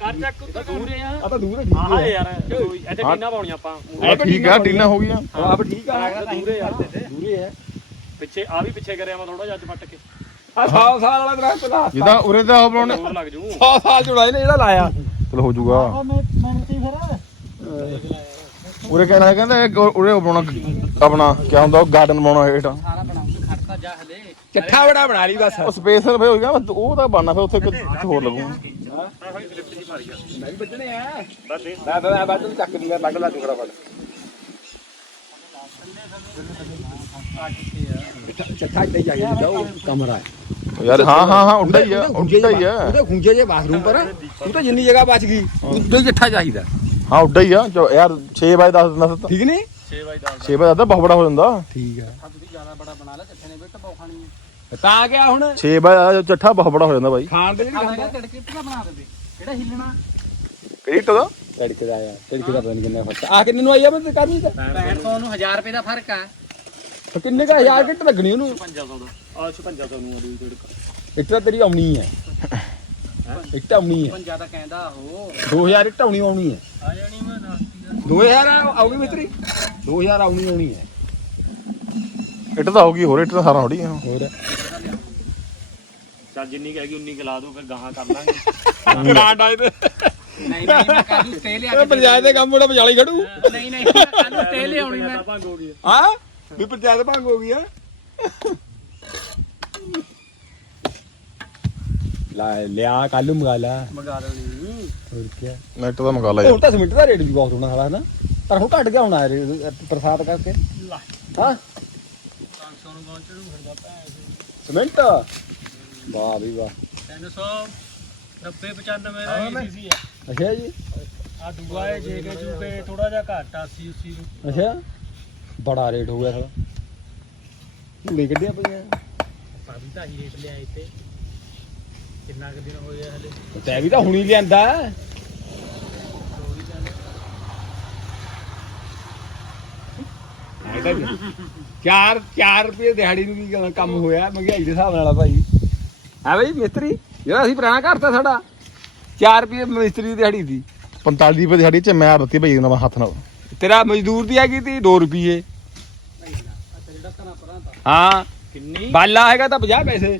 ਕਰ ਚੱਕ ਉੱਤੇ ਦੂਰ ਆ। ਆ ਤਾਂ ਦੂਰ ਹੈ ਆਹ ਯਾਰ ਰਸੋਈ, ਇੱਥੇ ਟੀਨਾ ਪਾਉਣੀਆਂ ਆਪਾਂ। ਆ ਠੀਕ ਆ ਟੀਨਾ ਹੋ ਗਈਆਂ। ਹਾਂ ਆਪ ਠੀਕ ਆ। ਦੂਰੇ ਆ ਦੂਰੇ ਹੈ ਪਿੱਛੇ ਆ ਵੀ ਪਿੱਛੇ ਕਰਿਆ ਮੈਂ ਥੋੜਾ ਜਿਹਾ ਅੱਜ ਪੱਟ ਕੇ। ਆ 100 ਸਾਲ ਵਾਲਾ ਦਰਖਤ ਲਾ ਜਿੱਦਾਂ ਉਰੇ ਦਾ ਉਹ ਬਣਾਉਣੇ। ਹੋਰ ਲੱਗ ਜੂ। 100 ਸਾਲ ਜੁੜਾਏ ਨੇ ਜਿਹੜਾ ਲਾਇਆ। ਚਲ ਹੋ ਜਾਊਗਾ ਉਰੇ ਕਹਿਣਾ ਹੈ ਕਹਿੰਦਾ ਇਹ ਉਰੇ ਉਹ ਬਣਾਉਣਾ ਆਪਣਾ ਕੀ ਹੁੰਦਾ ਉਹ ਗਾਰਡਨ ਬਣਾਉਣਾ ਹੇਠਾਂ। ਸਾਰਾ ਬਣਾਉਂਗੇ ਖੜਤਾ ਜਾ ਹਲੇ। ਚੱਠਾ ਬੜਾ ਬਣਾ ਲਈ ਬਸ? ਉਹ ਸਪੇਸ ਫਿਰ ਹੋਏਗਾ ਉਹ ਤਾਂ ਬਣਨਾ ਫਿਰ ਉੱਥੇ ਕੁਝ ਹੋਰ ਲੱਗੂਗਾ ਮੈਂ ਵੀ ਵੱਜਣੇ ਆ। ਬਸ ਇਹ। ਮੈਂ ਮੈਂ ਬਾਅਦ ਵਿੱਚ ਚੱਕ ਦੂੰਗਾ ਲੱਗ ਲਾ ਦੂੰਗਾ ਫਟਾਫਟ। ਚੱਠਾ ਇੱਥੇ ਜਾ ਕੇ ਉਹ ਕਮਰਾ ਹੈ ਯਾਰ ਹਾਂ ਹਾਂ ਹਾਂ ਉੱਡਾ ਹੀ ਆ ਉੱਡਾ ਹੀ ਆ। ਉਹਦੇ ਖੁੰਝੇ ਜੇ ਬਾਥਰੂਮ ਪਰ ਉਹ ਤਾਂ ਜਿੰਨੀ ਜਗ੍ਹਾ ਬਚ ਗਈ। ਉੱਡਾ ਹੀ ਚੱਠਾ ਚਾਹੀਦਾ। ਹਾਂ ਉੱਡਾ ਹੀ ਆ। ਜੋ ਯਾਰ 6 ਬਾਏ 10 ਦਿੰਦਾ ਸੱਤ ਠੀਕ ਨਹੀਂ? 6 ਵਜੇ ਦਾ 6 ਬਾਏ 10 ਤਾਂ ਬਹੁਤ ਬੜਾ ਹੋ ਜਾਂਦਾ। ਠੀਕ ਆ। ਤੁਸੀਂ ਜ਼ਿਆਦਾ ਬੜਾ ਬਣਾ ਲੈ ਚੱਠੇ ਨੇ ਬਿੱਟ ਪਾਉ ਖਾਣੀ ਹੈ ਤਾਂ ਗਿਆ ਹੁਣ। 6 ਬਾਏ ਚੱਠਾ ਬਹੁਤ ਬੜਾ ਹੋ ਜਾਂਦਾ ਬਾਈ। ਖਾਣ ਦੇ ਜਿਹੜੀ ਆਹ ਤੜਕੇ ਤੇ ਬਣਾ ਦੇਵੇ ਕਿਹੜਾ ਹਿੱਲਣਾ? ਕਿਹੜੀ ਟਦਾ ਤੜਕੇ ਦਾ ਆਇਆ ਤੜਕੇ ਦਾ ਪਤਾ ਨਹੀਂ ਕਿੰਨਾ ਖਰਚਾ। ਆ ਕਿੰਨੇ ਨੂੰ ਆਈ ਆ ਮੈਂ ਕਰਨੀ ਤਾਂ 6500 ਨੂੰ 1000 ਰੁਪਏ ਦਾ ਫ਼ਰਕ ਆ। ਤੇ ਕਿੰਨੇ ਦਾ ਹਜ਼ਾਰ ਕਿੱਟ ਲੱਗਣੀ ਉਹਨੂੰ? 5500 ਦਾ ਆ 5500 ਨੂੰ ਉਹਦੀ ਤੜਕਾ ਇੱਟ ਤਾਂ ਤੇਰੀ ਆਉਣੀ ਹੈ। ਇੱਟ ਆਉਣੀ ਹੈ। 50 ਤਾਂ ਕਹਿੰਦਾ ਉਹ 2000 ਇੱਟ ਆਉਣੀ ਆਉਣੀ ਹੈ। ਆ ਜਾਣੀ ਮੈਂ ਦੱਸਦੀ 2000 ਆਉਗੀ ਮਿੱਤਰੀ 2000 ਆਉਣੀ ਆਉਣੀ ਹੈ। ਇੱਟ ਤਾਂ ਹੋਗੀ ਹੋਰ ਇੱਟ ਤਾਂ ਸਾਰਾ ਥੋੜੀ ਆ ਹੋਰ ਚੱਲ ਜਿੰਨੀ ਕੁ ਹੈਗੀ ਉਨੀ ਖਿਲਾ ਦੋ ਫਿਰ ਗਾਹਾਂ ਕਰ ਲਾਂਗੇ। ਗ੍ਰਾਂਡ ਆਏ ਤੇ। ਨਹੀਂ ਨਹੀਂ ਮੈਂ ਕੱਲ ਨੂੰ ਸਟੇ ਲਿਆ ਇਹ ਪੰਚਾਇਤ ਦੇ ਕੰਮ ਮੁੰਡਾ ਵਿਚਾਲੇ ਖੜੂ। ਨਹੀਂ ਨਹੀਂ ਮੈਂ ਕੱਲ ਨੂੰ ਸਟੇ ਲਿਆਉਣੀ ਮੈਂ। ਹੋ ਹਾਂ? ਵੀ ਪੰਚਾਇਤ ਭੰਗ ਹੋ ਗਈ ਆ। ਲੈ ਲਿਆ ਕੱਲ ਨੂੰ ਮੰਗਾ ਲਾ। ਮੰਗਾ ਲੈਣੀ ਹੋਰ ਕੀ ਨੈਟ ਦਾ ਮੰਗਾ ਲਾ ਹੁਣ ਤਾਂ ਸਿਮਿੰਟ ਦਾ ਰੇਟ ਵੀ ਬਹੁਤ ਹੋਣਾ ਹਾਲਾ ਨਾ ਪਰ ਹੁਣ ਘਟ ਗਿਆ ਹੋਣਾ ਰੇ- ਬਰਸਾਤ ਕਰਕੇ। ਹਾਂ? 500 ਨੂੰ ਪਹੁੰਚਣ ਨੂੰ ਫਿਰਦਾ ਭੈਣ ਸਿਮਿੰਟ? ਵਾਹ ਵੀ ਵਾਹ। 300 90 95 ਦਾ ਈਸੀ ਆ। ਅੱਛਾ ਜੀ। ਆ ਦੂਆ ਹੈ ਜੇ ਕੇ ਜੂ ਕੇ ਥੋੜਾ ਜਿਹਾ ਘੱਟ ਆ 80 80 ਨੂੰ। ਅੱਛਾ। ਬੜਾ ਰੇਟ ਹੋ ਗਿਆ ਸਾਲਾ। ਧੂੜੇ ਕੱਢਿਆ ਪਈਆਂ ਆਪਾਂ ਵੀ ਤਾਂ ਹੀ ਰੇਟ ਲਿਆ ਇੱਥੇ ਕਿੰਨਾ ਕੁ ਦਿਨ ਹੋਏ ਆ ਹਲੇ? ਤੈ ਵੀ ਤਾਂ ਹੁਣੀ ਲਿਆਂਦਾ। ਚਾਰ 4 ਰੁਪਏ ਦਿਹਾੜੀ ਨੂੰ ਵੀ ਕੰਮ ਹੋਇਆ ਮਹਿੰਗਾਈ ਦੇ ਹਿਸਾਬ ਨਾਲ ਆ ਭਾਈ। ਹੈ ਬਈ ਮਿਸਤਰੀ ਜਿਹੜਾ ਅਸੀਂ ਪੁਰਾਣਾ ਘਰ ਤਾਂ ਸਾਡਾ 4 ਰੁਪਏ ਮਿਸਤਰੀ ਦੀ ਦਿਹਾੜੀ ਸੀ 45 ਰੁਪਏ ਦੀ ਸਾਡੀ ਚ ਮੈਂ ਦਿੱਤੀ ਭਾਈ ਨਵਾਂ ਹੱਥ ਨਾਲ। ਤੇਰਾ ਮਜ਼ਦੂਰ ਦੀ ਹੈਗੀ ਤੀ 2 ਰੁਪਏ ਹਾਂ। ਕਿੰਨੀ? ਬਾਲਾ ਹੈਗਾ ਤਾਂ 50 ਪੈਸੇ।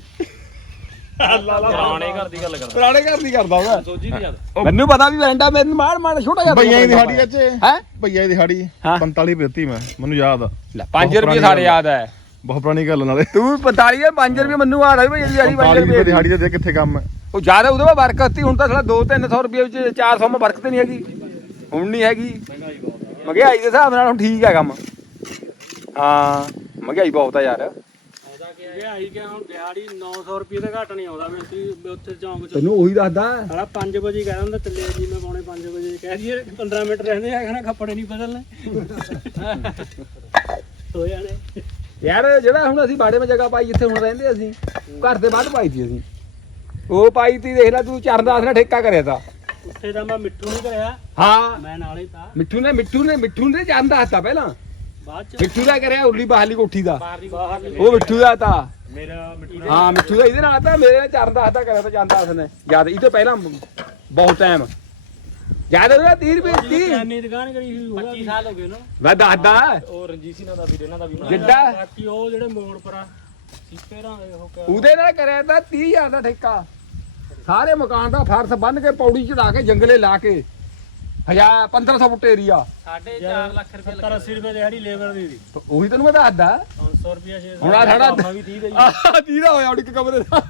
ਪੁਰਾਣੇ ਘਰ ਦੀ ਗੱਲ ਕਰਦਾ ਪੁਰਾਣੇ ਘਰ ਦੀ ਕਰਦਾ ਮੈਂ। ਸੋਝੀ ਨਹੀਂ ਯਾਦ ਮੈਨੂੰ ਪਤਾ ਵੀ ਵੈਂਡਾ ਮੈਨੂੰ ਮਾਰ ਮਾਰ ਛੋਟਾ ਜਿਹਾ ਭਈਆਂ ਦੀ ਦਿਹਾੜੀ ਅੱਜ। ਹੈ? ਭਈਆਂ ਦੀ ਦਿਹਾੜੀ। ਹਾਂ। 45 ਰੁਪਏ ਦਿੱਤੀ ਮੈਂ। ਮੈਨੂੰ ਯਾਦ ਆ। 5 ਰੁਪਏ ਸਾਡੇ ਯਾਦ ਹੈ ਬਹੁਤ ਪੁਰਾਣੀ ਗੱਲ ਨਾਲੇ। ਤੂੰ 45 ਜਾਂ 5 ਰੁਪਏ ਮੈਨੂੰ ਆ ਰਹੀ ਭਈ ਜਿਹੜੀ 5 45 ਰੁਪਏ ਰੁਪਏ ਦਿਹਾੜੀ ਦੇ ਕਿੱਥੇ ਕੰਮ ਹੈ ਉਹ ਜ਼ਿਆਦਾ ਉਹਦੇ ਵਿੱਚ ਬਰਕਤ ਸੀ ਹੁਣ ਤਾਂ ਸਾਲਾ 2-300 ਰੁਪਏ ਵਿੱਚ 400 ਮੈਂ ਬਰਕਤ ਨਹੀਂ ਹੈਗੀ। ਹੁਣ ਨਹੀਂ ਹੈਗੀ। ਮਹਿੰਗਾਈ ਦੇ ਹਿਸਾਬ ਨਾਲ ਹੁਣ ਠੀਕ ਹੈ ਕੰਮ। ਹਾਂ। ਮਹਿੰਗਾਈ ਬਹੁਤ ਆ ਯਾਰ। ਇਹ ਆਈ ਗਿਆ ਹੁਣ ਦਿਹਾੜੀ 900 ਰੁਪਏ ਤੋਂ ਘੱਟ ਨਹੀਂ ਆਉਂਦਾ ਮੈਂ ਉੱਥੇ ਚੌਂਕ ਚ ਤੈਨੂੰ ਉਹੀ ਦੱਸਦਾ। ਸਾਲਾ 5 ਵਜੇ ਕਹਿ ਦਿੰਦਾ ਚੱਲੇ ਜੀ ਮੈਂ ਪੌਣੇ 5 ਵਜੇ। ਕਹਿ ਦਈਏ 15 ਮਿੰਟ ਰਹਿੰਦੇ ਆ ਕਹਿੰਦਾ ਕੱਪੜੇ ਨਹੀਂ ਬਦਲਨੇ ਹੋ ਜਾਣੇ ਯਾਰ ਜਿਹੜਾ ਹੁਣ ਅਸੀਂ ਬਾੜੇ ਜਗ੍ਹਾ ਪਾਈ ਜਿੱਥੇ ਹੁਣ ਰਹਿੰਦੇ ਅਸੀਂ ਘਰ ਦੇ ਬਾਅਦ ਪਾਈ ਸੀ ਅਸੀਂ। ਉਹ ਪਾਈ ਤੀ ਦੇਖ ਲੈ ਤੂੰ ਚਰਨਦਾਸ ਨੇ ਠੇਕਾ ਕਰਿਆ ਤਾ। ਉੱਥੇ ਤਾਂ ਮੈਂ ਮਿੱਠੂ ਨਹੀਂ ਕਰਿਆ। ਹਾਂ। ਮੈਂ ਨਾਲੇ ਤਾਂ। ਮਿੱਠੂ ਨੇ ਮਿੱਠੂ ਨੇ ਮਿੱਠੂ ਨੇ ਜਾਂਦਾ ਹੱਤਾ ਪਹਿਲਾਂ। ਮਿੱਠੂ ਦਾ ਕਰਿਆ ਉਰਲੀ ਬਾਹਰਲੀ ਕੋਠੀ ਦਾ। ਦੀ ਉਹ ਮਿੱਠੂ ਦਾ ਤਾ। ਮੇਰਾ ਮਿੱਠੂ ਹਾਂ ਮਿੱਠੂ ਦਾ। ਇਹਦੇ ਨਾਲ ਤਾਂ ਮੇਰੇ ਨਾਲ ਚਰਨ ਦਾ ਹੱਤਾ ਕਰਿਆ ਤਾਂ ਜਾਂਦਾ ਉਸਨੇ ਯਾਦ ਇਹ ਤੋਂ ਪਹਿਲਾਂ ਬਹੁਤ ਟਾਈਮ ਯਾਦ ਉਹਦਾ 30 ਰੁਪਏ 30 ਕਿੰਨੀ ਦੁਕਾਨ ਕਰੀ ਸੀ? 25 ਸਾਲ ਹੋ ਗਏ ਨਾ ਮੈਂ ਦੱਸਦਾ। ਉਹ ਰਣਜੀਤ ਸਿੰਘ ਦਾ ਵੀਰ ਇਹਨਾਂ ਦਾ ਵੀ ਜਿੱਡਾ? ਬਾਕੀ ਉਹ ਜਿਹੜੇ ਮੋੜ ਪਰ ਆ ਸੀਪੇ ਰਾਂ ਦੇ ਉਹ ਕਿਆ- ਉਹਦੇ ਨਾਲ ਕਰਿਆ ਤਾਂ 30000 ਦਾ ਠੇਕਾ। ਸਾਰੇ ਮਕਾਨ ਦਾ ਫਰਸ਼ ਬੰਨ ਕੇ ਪੌੜੀ ਚੜਾ ਕੇ ਜੰਗਲੇ ਲਾ ਕੇ। ਹਜ਼ਾਰ 1500 ਫੁੱਟ ਏਰੀਆ ਸਾਢੇ 4 ਲੱਖ ਰੁਪਏ 70 80 ਰੁਪਏ ਦਿਹਾੜੀ ਲੇਬਰ ਦੀ ਦੀ ਉਹੀ ਤੈਨੂੰ ਮੈਂ ਦੱਸਦਾ। 500 ਰੁਪਏ 600 ਹੁਣ ਆ ਸਾਡਾ ਕੰਮ ਵੀ 30 ਦਾ ਆਹ 30 ਦਾ ਹੋਇਆ ਉੜਕ ਕਮਰੇ ਦਾ।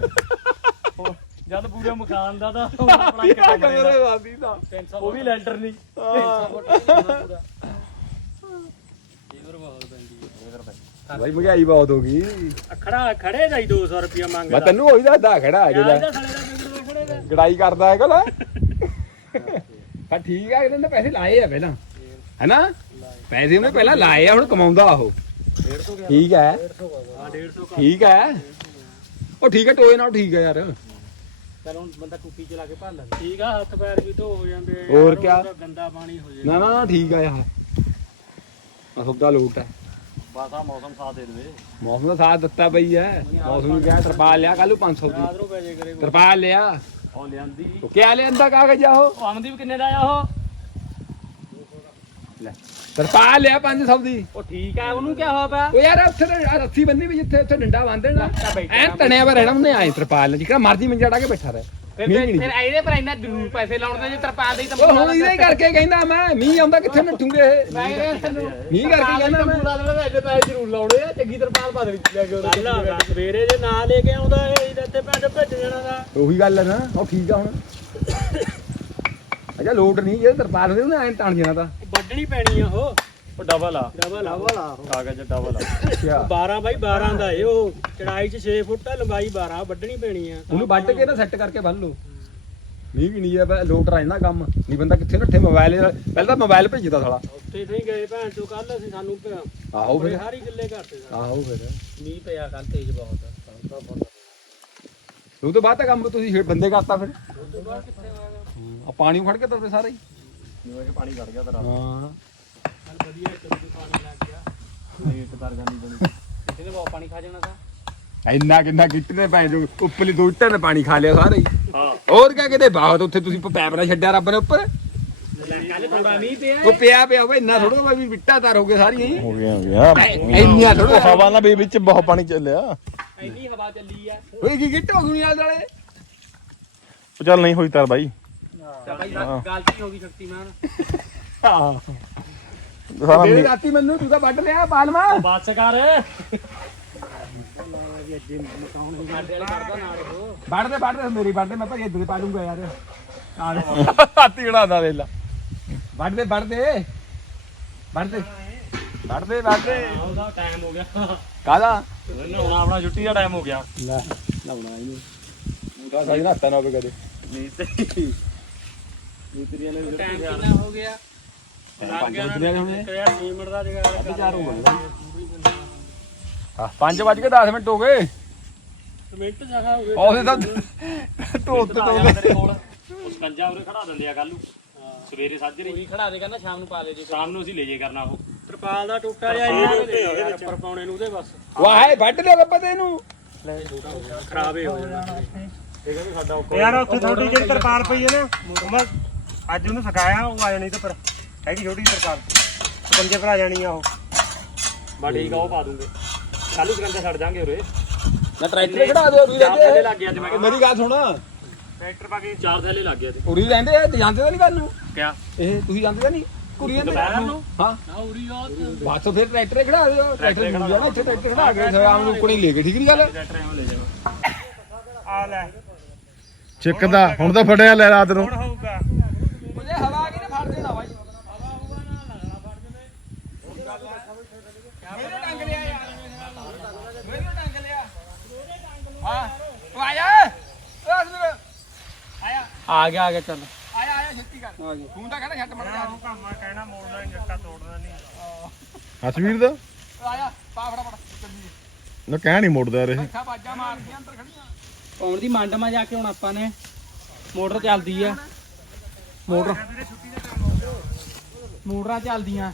ਹੀ ਜਦ ਪੂਰੇ ਮਕਾਨ ਦਾ ਤਾਂ ਉਹ ਆਪਣਾ ਇੱਕ ਕਮਰੇ ਕਮਰੇ ਦਾ ਦਾ। 30 ਦਾ 300 ਉਹ ਵੀ ਲੈਂਟਰ ਨਹੀਂ ਲੇਬਰ ਬਹੁਤ ਪੈਂਦੀ ਹੈ ਭਾਈ ਮਹਿੰਗਾਈ ਬਹੁਤ ਹੋ ਗਈ। ਖੜਾ ਖੜੇ ਦਾ ਹੀ 200 ਰੁਪਏ ਮੈਂ ਮੰਗਦਾ। ਤੈਨੂੰ ਉਹੀ ਦੱਸਦਾ ਖੜਾ ਜਿਹੜਾ। ਗੜਾਈ ਕਰਦਾ ਹੈ ਕੋਲ। ਪਰ ਠੀਕ ਆ ਇਹਨਾਂ ਨੇ ਪੈਸੇ ਲਾਏ ਆ ਪਹਿਲਾਂ। ਹੈਨਾ? ਪੈਸੇ ਉਹਨੇ ਪਹਿਲਾਂ ਲਾਏ ਆ ਹੁਣ ਕਮਾਉਂਦਾ ਉਹ। ਠੀਕ ਹੈ ਹਾਂ 150 ਕਾ ਠੀਕ ਹੈ ਉਹ ਠੀਕ ਹੈ ਟੋਏ ਨਾਲ ਠੀਕ ਹੈ ਯਾਰ। ਚਲ ਹੁਣ ਬੰਦਾ ਟੁੱਟੀ ਚਲਾ ਕੇ ਭਰ ਲੈਂਦਾ। ਠੀਕ ਆ ਹੱਥ ਪੈਰ ਵੀ ਧੋ ਹੋ ਜਾਂਦੇ ਆ ਹੋਰ ਕਿਆ? ਉਹਦਾ ਗੰਦਾ ਪਾਣੀ ਹੋ ਨਾ ਜਾਂਦਾ ਨਾ ਨਾ ਠੀਕ ਆ ਯਾਰ। ਆ ਸਭ ਦਾ ਲੋਟ ਹੈ ਬਸ ਆ ਮੌਸਮ ਸਾਥ ਦੇ ਦੇਵੇ। ਮੌਸਮ ਦਾ ਸਾਥ ਦਿੱਤਾ ਪਈ ਹੈ ਮੌਸਮ ਨੂੰ ਕਿਹਾ ਤਰਪਾਲ ਲਿਆ ਕੱਲ ਨੂੰ 500 ਦੀ। ਤਰਪਾਲ ਲਿਆ। ਉਹ ਲਿਆਂਦੀ। ਉਹ ਕਿਆ ਲਿਆਂਦਾ ਕਾਗਜ਼ ਆ ਉਹ? ਉਹ ਅਮਨਦੀਪ ਕਿੰਨੇ ਦਾ ਆਇਆ ਉਹ? ਲੈ ਤਰਪਾਲ ਲਿਆ 500 ਦੀ। ਉਹ ਠੀਕ ਆ ਉਹਨੂੰ ਕਿਆ ਹੋਇਆ ਪਿਆ? ਉਹ ਯਾਰ ਉੱਥੇ ਤਾਂ ਰੱਸੀ ਬੰਨੀ ਵੀ ਜਿੱਥੇ ਉੱਥੇ ਡੰਡਾ ਬੰਨਦੇ ਨਾ ਐ ਤਣਿਆ ਵਾ ਰਹਿਣਾ ਉਹਨੇ ਆਏ ਤਰਪਾਲ ਜਿਹੜਾ ਮਰਜ਼ੀ ਮੰਜਾ ਡਾ ਕੇ ਬੈਠਾ ਰਹੇ। ਮੀਂਹ ਵੀ ਨਹੀਂ। ਇਹਦੇ ਪਰ ਇੰਨਾ ਦੂਰ ਪੈਸੇ ਲਾਉਣ ਦੇ ਜੇ ਤਰਪਾਲ ਦੇ ਉਹ ਹੁਣ ਇਹਦੇ ਕਰਕੇ ਕਹਿੰਦਾ ਮੈਂ ਮੀਂਹ ਆਉਂਦਾ ਕਿੱਥੇ ਨੱਠੂਗੇ ਇਹ? ਮੀਂਹ ਕਰਕੇ ਕਹਿੰਦਾ ਮੈਂ। ਐਡੇ ਪੈਸੇ ਜ਼ਰੂਰ ਲਾਉਣੇ ਆ ਚੰਗੀ ਤਰਪਾਲ ਪਾ ਦੇ ਵਿੱਚ ਲੈ ਕੇ ਸਵੇਰੇ ਜੇ ਨਾ ਲੈ ਕੇ ਆਉਂਦਾ ਇਹ ਇਹਦੇ ਤੇ ਪੈਸੇ ਭੇਜ ਜਾਣਾ ਦਾ ਉਹੀ ਗੱਲ ਹੈ ਨਾ ਉਹ ਠੀਕ ਆ ਹੁਣ। ਅਜਾ ਲੋਟ ਨਹੀਂ ਜੇ ਤਰਪਾਲ ਹੁੰਦੇ ਉਹਨੇ ਐਂ ਟਣ ਜਾਣਾ ਤਾਂ। ਵੱਢਣੀ ਪੈਣੀ ਆ ਉਹ। ਉਹ ਡਬਲ ਆ। ਡਬਲ ਆ ਵਾਲਾ ਕਾਗਜ਼ ਡਬਲ ਆ। ਅੱਛਾ। 12 ਬਾਈ 12 ਦਾ ਏ ਉਹ ਚੜਾਈ ਚ 6 ਫੁੱਟ ਆ ਲੰਬਾਈ 12 ਵੱਢਣੀ ਪੈਣੀ ਆ। ਉਹਨੂੰ ਵੱਢ ਕੇ ਨਾ ਸੈੱਟ ਕਰਕੇ ਬੰਨ ਲਓ। ਮੀਂਹ ਵੀ ਨਹੀਂ ਆ ਲੋਟ ਰਹਿਣਾ ਕੰਮ। ਨਹੀਂ ਬੰਦਾ ਕਿੱਥੇ ਨੱਠੇ ਮੋਬਾਈਲ ਪਹਿਲਾਂ ਤਾਂ ਮੋਬਾਈਲ ਭੇਜਦਾ ਸਾਲਾ। ਉੱਥੇ ਤੇ ਹੀ ਗਏ ਭੈਣ ਚੋ ਕੱਲ ਅਸੀਂ ਸਾਨੂੰ ਪ- ਆਹੋ ਬੜੇ ਫਿਰ। ਹਾਰੀ ਕਿੱਲੇ ਘਰਤੇ ਆਹੋ ਫਿਰ। ਮੀਂਹ ਪਿਆ ਕੱਲ ਤੇਜ਼ ਬਹੁਤ। ਉਹ ਤੋਂ ਬਾਅਦ ਤਾਂ ਕੰਮ ਤੁਸੀਂ ਫਿਰ ਬੰਦੇ ਕਰਤਾ ਫਿਰ। ਆ ਪਾਣੀ ਫੜ ਕੇ ਤੁਰੇ ਸਾਰੇ ਹੀ। ਜਿਵੇਂ ਕਿ ਪਾਣੀ ਘੜ ਗਿਆ ਤੇਰਾ। ਹਾਂ। ਚੱਲ ਵਧੀਆ ਇੱਕ ਦੂਜੇ ਪਾਣੀ ਲੱਗ ਗਿਆ ਨਹੀਂ ਇੱਕ ਦਰਗਾ ਨਹੀਂ ਬਣੀ। ਇਹਦੇ ਬਹੁਤ ਪਾਣੀ ਖਾ ਜਾਣਾ ਤਾਂ ਇੰਨਾ ਕਿੰਨਾ ਗਿੱਟ ਨੇ ਪੈ ਜੋ ਉੱਪਰਲੀ ਦੋ ਇੱਟਾਂ ਨੇ ਪਾਣੀ ਖਾ ਲਿਆ ਸਾਰੇ ਹੀ। ਹਾਂ। ਹੋਰ ਕਿਆ ਕਿਤੇ ਬਾਤ ਉੱਥੇ ਤੁਸੀਂ ਪੈਪ ਨਾਲ ਛੱਡਿਆ ਰੱਬ ਨੇ ਉੱਪਰ? ਕੱਲ ਥੋੜਾ ਮੀਂਹ ਪਿਆ ਉਹ ਪਿਆ ਪਿਆ ਹੋਵੇ ਇੰਨਾ ਥੋੜਾ ਵੀ ਵਿਟਾ ਤਾਰ ਹੋ ਗਏ ਸਾਰੀਆਂ ਹੀ। ਹੋ ਗਿਆ ਹੋ ਗਿਆ। ਇੰਨੀਆਂ ਥੋੜਾ ਹਵਾ ਨਾਲ ਵੀ ਵਿੱਚ ਬਹੁਤ ਪਾਣੀ ਚੱਲਿਆ। ਇੰਨੀ ਹਵਾ ਚੱਲੀ ਆ। ਓਏ ਕੀ ਗਿੱਟ ਹੋ ਗਈ ਨਾਲ? ਵਾਲੇ ਚੱਲ ਨਹੀਂ ਹੋਈ ਤਾਰ ਬਾਈ। ਹਾਂ। ਗਲਤੀ ਹੋ ਗਈ ਸ਼ਕਤੀਮਾਨ। ਸਾਰਾ ਦੇ ਮੀ- ਰਾਤੀ ਮੈਨੂੰ ਤੂੰ ਤਾਂ ਵੱਢ ਲਿਆ ਬਾਲਮਾ। ਬਸ ਕਰ। ਵੱਢ ਦੇ ਵੱਢ ਦੇ ਮੇਰੀ ਵੱਢ ਦੇ ਮੈਂ ਭਾਈ ਇੱਧਰ ਪਾ ਦੂੰਗਾ ਯਾਰ। ਉਡਾਦਾ ਲੈ ਲਾ। ਵੱਢ ਦੇ ਵੱਢ ਦੇ। ਵੱਢ ਦੇ। ਵੱਢ ਦੇ ਵੱਢ ਦੇ। ਉਹਦਾ ਟਾਈਮ ਹੋ ਗਿਆ। ਕਾਦਾ ਨਹਾਉਣਾ ਆਪਣਾ ਛੁੱਟੀ ਦਾ ਟਾਈਮ ਹੋ ਗਿਆ। ਲੈ ਲਾਉਣਾ ਇਹਨੂੰ। ਉਹਦਾ ਸਾਜ ਹੱਥਾਂ ਨਾ ਹੋਵੇ ਕਦੇ। ਨਹੀਂ ਤੇ ਮਿਸਤਰੀਆਂ ਨੇ ਟਾਈਮ ਕਿੰਨਾ ਹੋ ਲੱਗ ਗਿਆ? ਪੰਜ ਵਜੇ ਹੋਣੇ। ਯਾਰ ਸੀਮਿੰਟ ਦਾ ਜਗਾੜ ਚਾਰ ਹੋ ਗਏ ਹਾਂ 5 ਵਜ ਕੇ 10 ਮਿੰਟ ਹੋ ਗਏ। ਮਿੰਟ ਜਗਾ ਹੋ ਗਏ ਉਹਦੇ ਤਾਂ ਢੋਲ ਤੇ ਢੋਲ ਤੇਰੇ ਕੋਲ। ਉਹ ਸਕੰਜਾ ਉਰੇ ਖੜਾ ਦਿੰਦੇ ਆ ਕੱਲ ਨੂੰ। ਸਵੇਰੇ ਸਾਜਰੇ ਪੂਰੀ ਖੜਾ ਦੇ ਕਹਿੰਦਾ ਸ਼ਾਮ ਨੂੰ ਪਾ ਲੈ ਜੀ ਸ਼ਾਮ ਨੂੰ ਅਸੀਂ ਲੈ ਜੇ ਕਰਨਾ ਉਹ। ਤਰਪਾਲ ਦਾ ਟੋਟਾ ਜਿਹਾ ਇੰਨਾ ਦੇ ਯਾਰ ਉੱਪਰ ਪਾਉਣੇ ਨੂੰ ਉਹਦੇ ਬਸ। ਵਾਹ ਹੈ ਵੱਢ ਲਿਆ ਬੱਬਾ ਤੇ ਇਹਨੂੰ ਖਰਾਬ ਹੀ ਹੋ ਜਾਣਾ ਯਾਰ ਉੱਥੇ ਤੁਹਾਡੀ ਜਿਹੜੀ ਤਰਪਾਲ ਪਈ ਹੈ ਨਾ ਉਹ ਮੈਂ ਅੱਜ ਉਹਨੂੰ ਸਿਖਾਇਆ ਉਹ ਆ ਜਾਣੀ ਤੇ ਪਰ ਹੈਗੀ ਛੋਟੀ ਤਰਪਾਲ ਪੰਜੇ ਆ ਜਾਣੀ ਆ ਉਹ। ਬਾ ਠੀਕ ਆ ਉਹ ਪਾ ਦੂੰਗੇ। ਕੱਲ ਨੂੰ ਸਕੰਜਾ ਛੱਡ ਜਾਾਂਗੇ ਉਰੇ। ਨਾ ਟਰੈਕਟਰ ਖੜਾ ਦਿਓ ਉਰੀ ਚਾਰ ਥੈਲੇ ਲੱਗ ਅੱਜ ਮੈਂ। ਮੇਰੀ ਗੱਲ ਸੁਣ। ਟਰੈਕਟਰ ਪਾ ਕੇ ਚਾਰ ਥੈਲੇ ਲੱਗ ਤੇ ਉਰੀ ਰਹਿੰਦੇ ਆ ਤੇ ਜਾਂਦੇ ਤਾਂ ਨਹੀਂ ਕੱਲ ਨੂੰ? ਕਿਆ? ਇਹ ਤੁਸੀਂ ਜਾਂਦੇ ਤਾਂ ਨਹੀਂ? ਕੁੜੀ ਜਾਂਦੇ ਦੁਪਹਿਰ ਨੂੰ? ਹਾਂ। ਨਾ ਉਰੀ ਆ ਬਸ ਫਿਰ ਟਰੈਕਟਰ ਖੜਾ ਦਿਓ। ਟਰੈਕਟਰ ਨੂੰ ਜਾਣਾ ਇੱਥੇ ਟਰੈਕਟਰ ਖੜਾ ਕੇ ਸ਼ਾਮ ਨੂੰ ਕੁੜੀ ਲੈ ਕੇ ਠੀਕ ਨਹੀਂ ਗੱਲ? ਟਰੈਕਟਰ ਐਵੇਂ ਲੈ ਜਾਣਾ। ਆ ਲੈ। ਚਿੱਕਦਾ ਹੁਣ ਤਾਂ ਫੜਿਆ ਲੈ ਰਾਤ ਨੂੰ। ਹੁਣ ਹੋਊਗਾ ਮੁਝੇ ਹਵਾ ਕਿਨੇ ਫੜ ਦੇਣਾ ਬਾਈ ਮੈਨੂੰ ਟੰਗ ਲਿਆ ਯਾਰ ਮੈਨੂੰ ਟੰਗ ਲਿਆ ਹਾਂ ਤੂੰ ਆਇਆ ਆਇਆ ਆ ਗਿਆ ਆ ਗਿਆ ਚੱਲ। ਆਇਆ ਆਇਆ ਛੇਤੀ ਕਰ। ਤੂੰ ਤਾਂ ਕਹਿੰਦਾ ਛੱਡ ਮੜ ਜਾ ਉਹ ਕੰਮ ਆ ਕਹਿਣਾ ਮੋੜਨਾ ਨਹੀਂ ਜੱਕਾ ਤੋੜਨਾ ਨਹੀਂ। ਹਸਵੀਰ ਦਾ? ਆਇਆ ਪਾ ਫੜਾ ਫੜਾ ਚੱਲੀ ਨਾ ਕਹਿ ਨਹੀਂ ਮੁੜਦਾ ਯਾਰ ਇਹ। ਅੱਖਾਂ ਬਾਜਾਂ ਮਾਰਦੀਆਂ ਅੰਦਰ ਖੜੀਆਂ। ਪਾਉਣ ਦੀ ਮੰਡ ਮਾ ਜਾ ਕੇ ਹੁਣ ਆਪਾਂ ਨੇ। ਮੋਟਰ ਚੱਲਦੀ ਆ। ਮੋਟਰ। ਮੋਟਰਾਂ ਚੱਲਦੀਆਂ।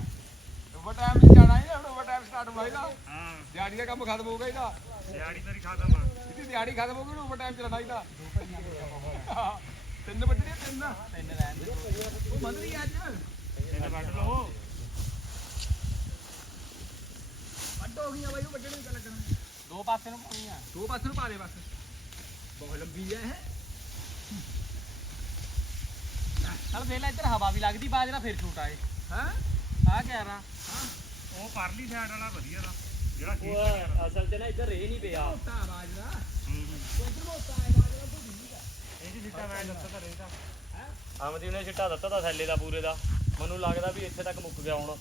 ਓਵਰ ਟਾਈਮ ਨਹੀਂ ਜਾਣਾ ਹੈ ਹੁਣ ਓਵਰ ਟਾਈਮ ਸਟਾਰਟ ਹੋਣਾ ਇਹਦਾ। ਹਾਂ। ਦਿਹਾੜੀ ਦਾ ਕੰਮ ਖਤਮ ਹੋਊਗਾ ਇਹਦਾ। ਦਿਹਾੜੀ ਤੇਰੀ ਖਾਦਾ ਮਾ ਇਹਦੀ ਦਿਹਾੜੀ ਖਤਮ ਹੋ ਗਈ ਓਵਰ ਟਾਈਮ ਚੱਲਣਾ ਇਹਦਾ। ਤਿੰਨ ਵੱਜਣੇ ਤਿੰਨ ਤਿੰਨ। ਰਹਿੰਦੇ ਉਹ ਮੰਦਰੀ ਅੱਜ। ਇਹਨੇ ਵੱਢ ਲਓ ਵੱਡ ਹੋ ਗਈਆਂ ਬਾਈ ਉਹ ਵੱਜਣੇ ਨਹੀਂ ਲੱਗਣਾ ਦੋ ਪਾਸੇ ਨੂੰ ਪਾਉਣੀ ਆ। ਦੋ ਪਾਸੇ ਨੂੰ ਪਾ ਦੇ ਬਸ। ਬਹੁਤ ਲੰਬੀ ਹੈ ਇਹ। ਚੱਲ ਵੇਲਾ ਇੱਧਰ ਹਵਾ ਵੀ ਲੱਗਦੀ ਬਾਜਰਾ ਫਿਰ ਛੋਟਾ ਏ ਹਾਂ? ਆ ਕਹਿ ਰਾਂ? ਉਹ ਪਰਲੀ ਸਾਈਡ ਵਾਲਾ ਵਧੀਆ ਦਾ ਜਿਹੜਾ ਉਹ ਅਸਲ 'ਚ ਨਾ ਇੱਧਰ ਰੇ ਨਹੀਂ ਪਿਆ। ਮੋਟਾ ਆਵਾਜ਼ ਦਾ ਇਹ ਜੀ ਸਿੱਟਾ ਮੈਂ ਦੱਸਦਾ ਤਾਂ ਰਹਿਦਾ ਆਮਦੀ ਨੇ ਛਿੱਟਾ ਦਿੱਤਾ ਤਾਂ ਥੈਲੇ ਦਾ ਪੂਰੇ ਦਾ। ਮੈਨੂੰ ਲੱਗਦਾ ਵੀ ਇੱਥੇ ਤੱਕ ਮੁੱਕ ਗਿਆ ਹੁਣ।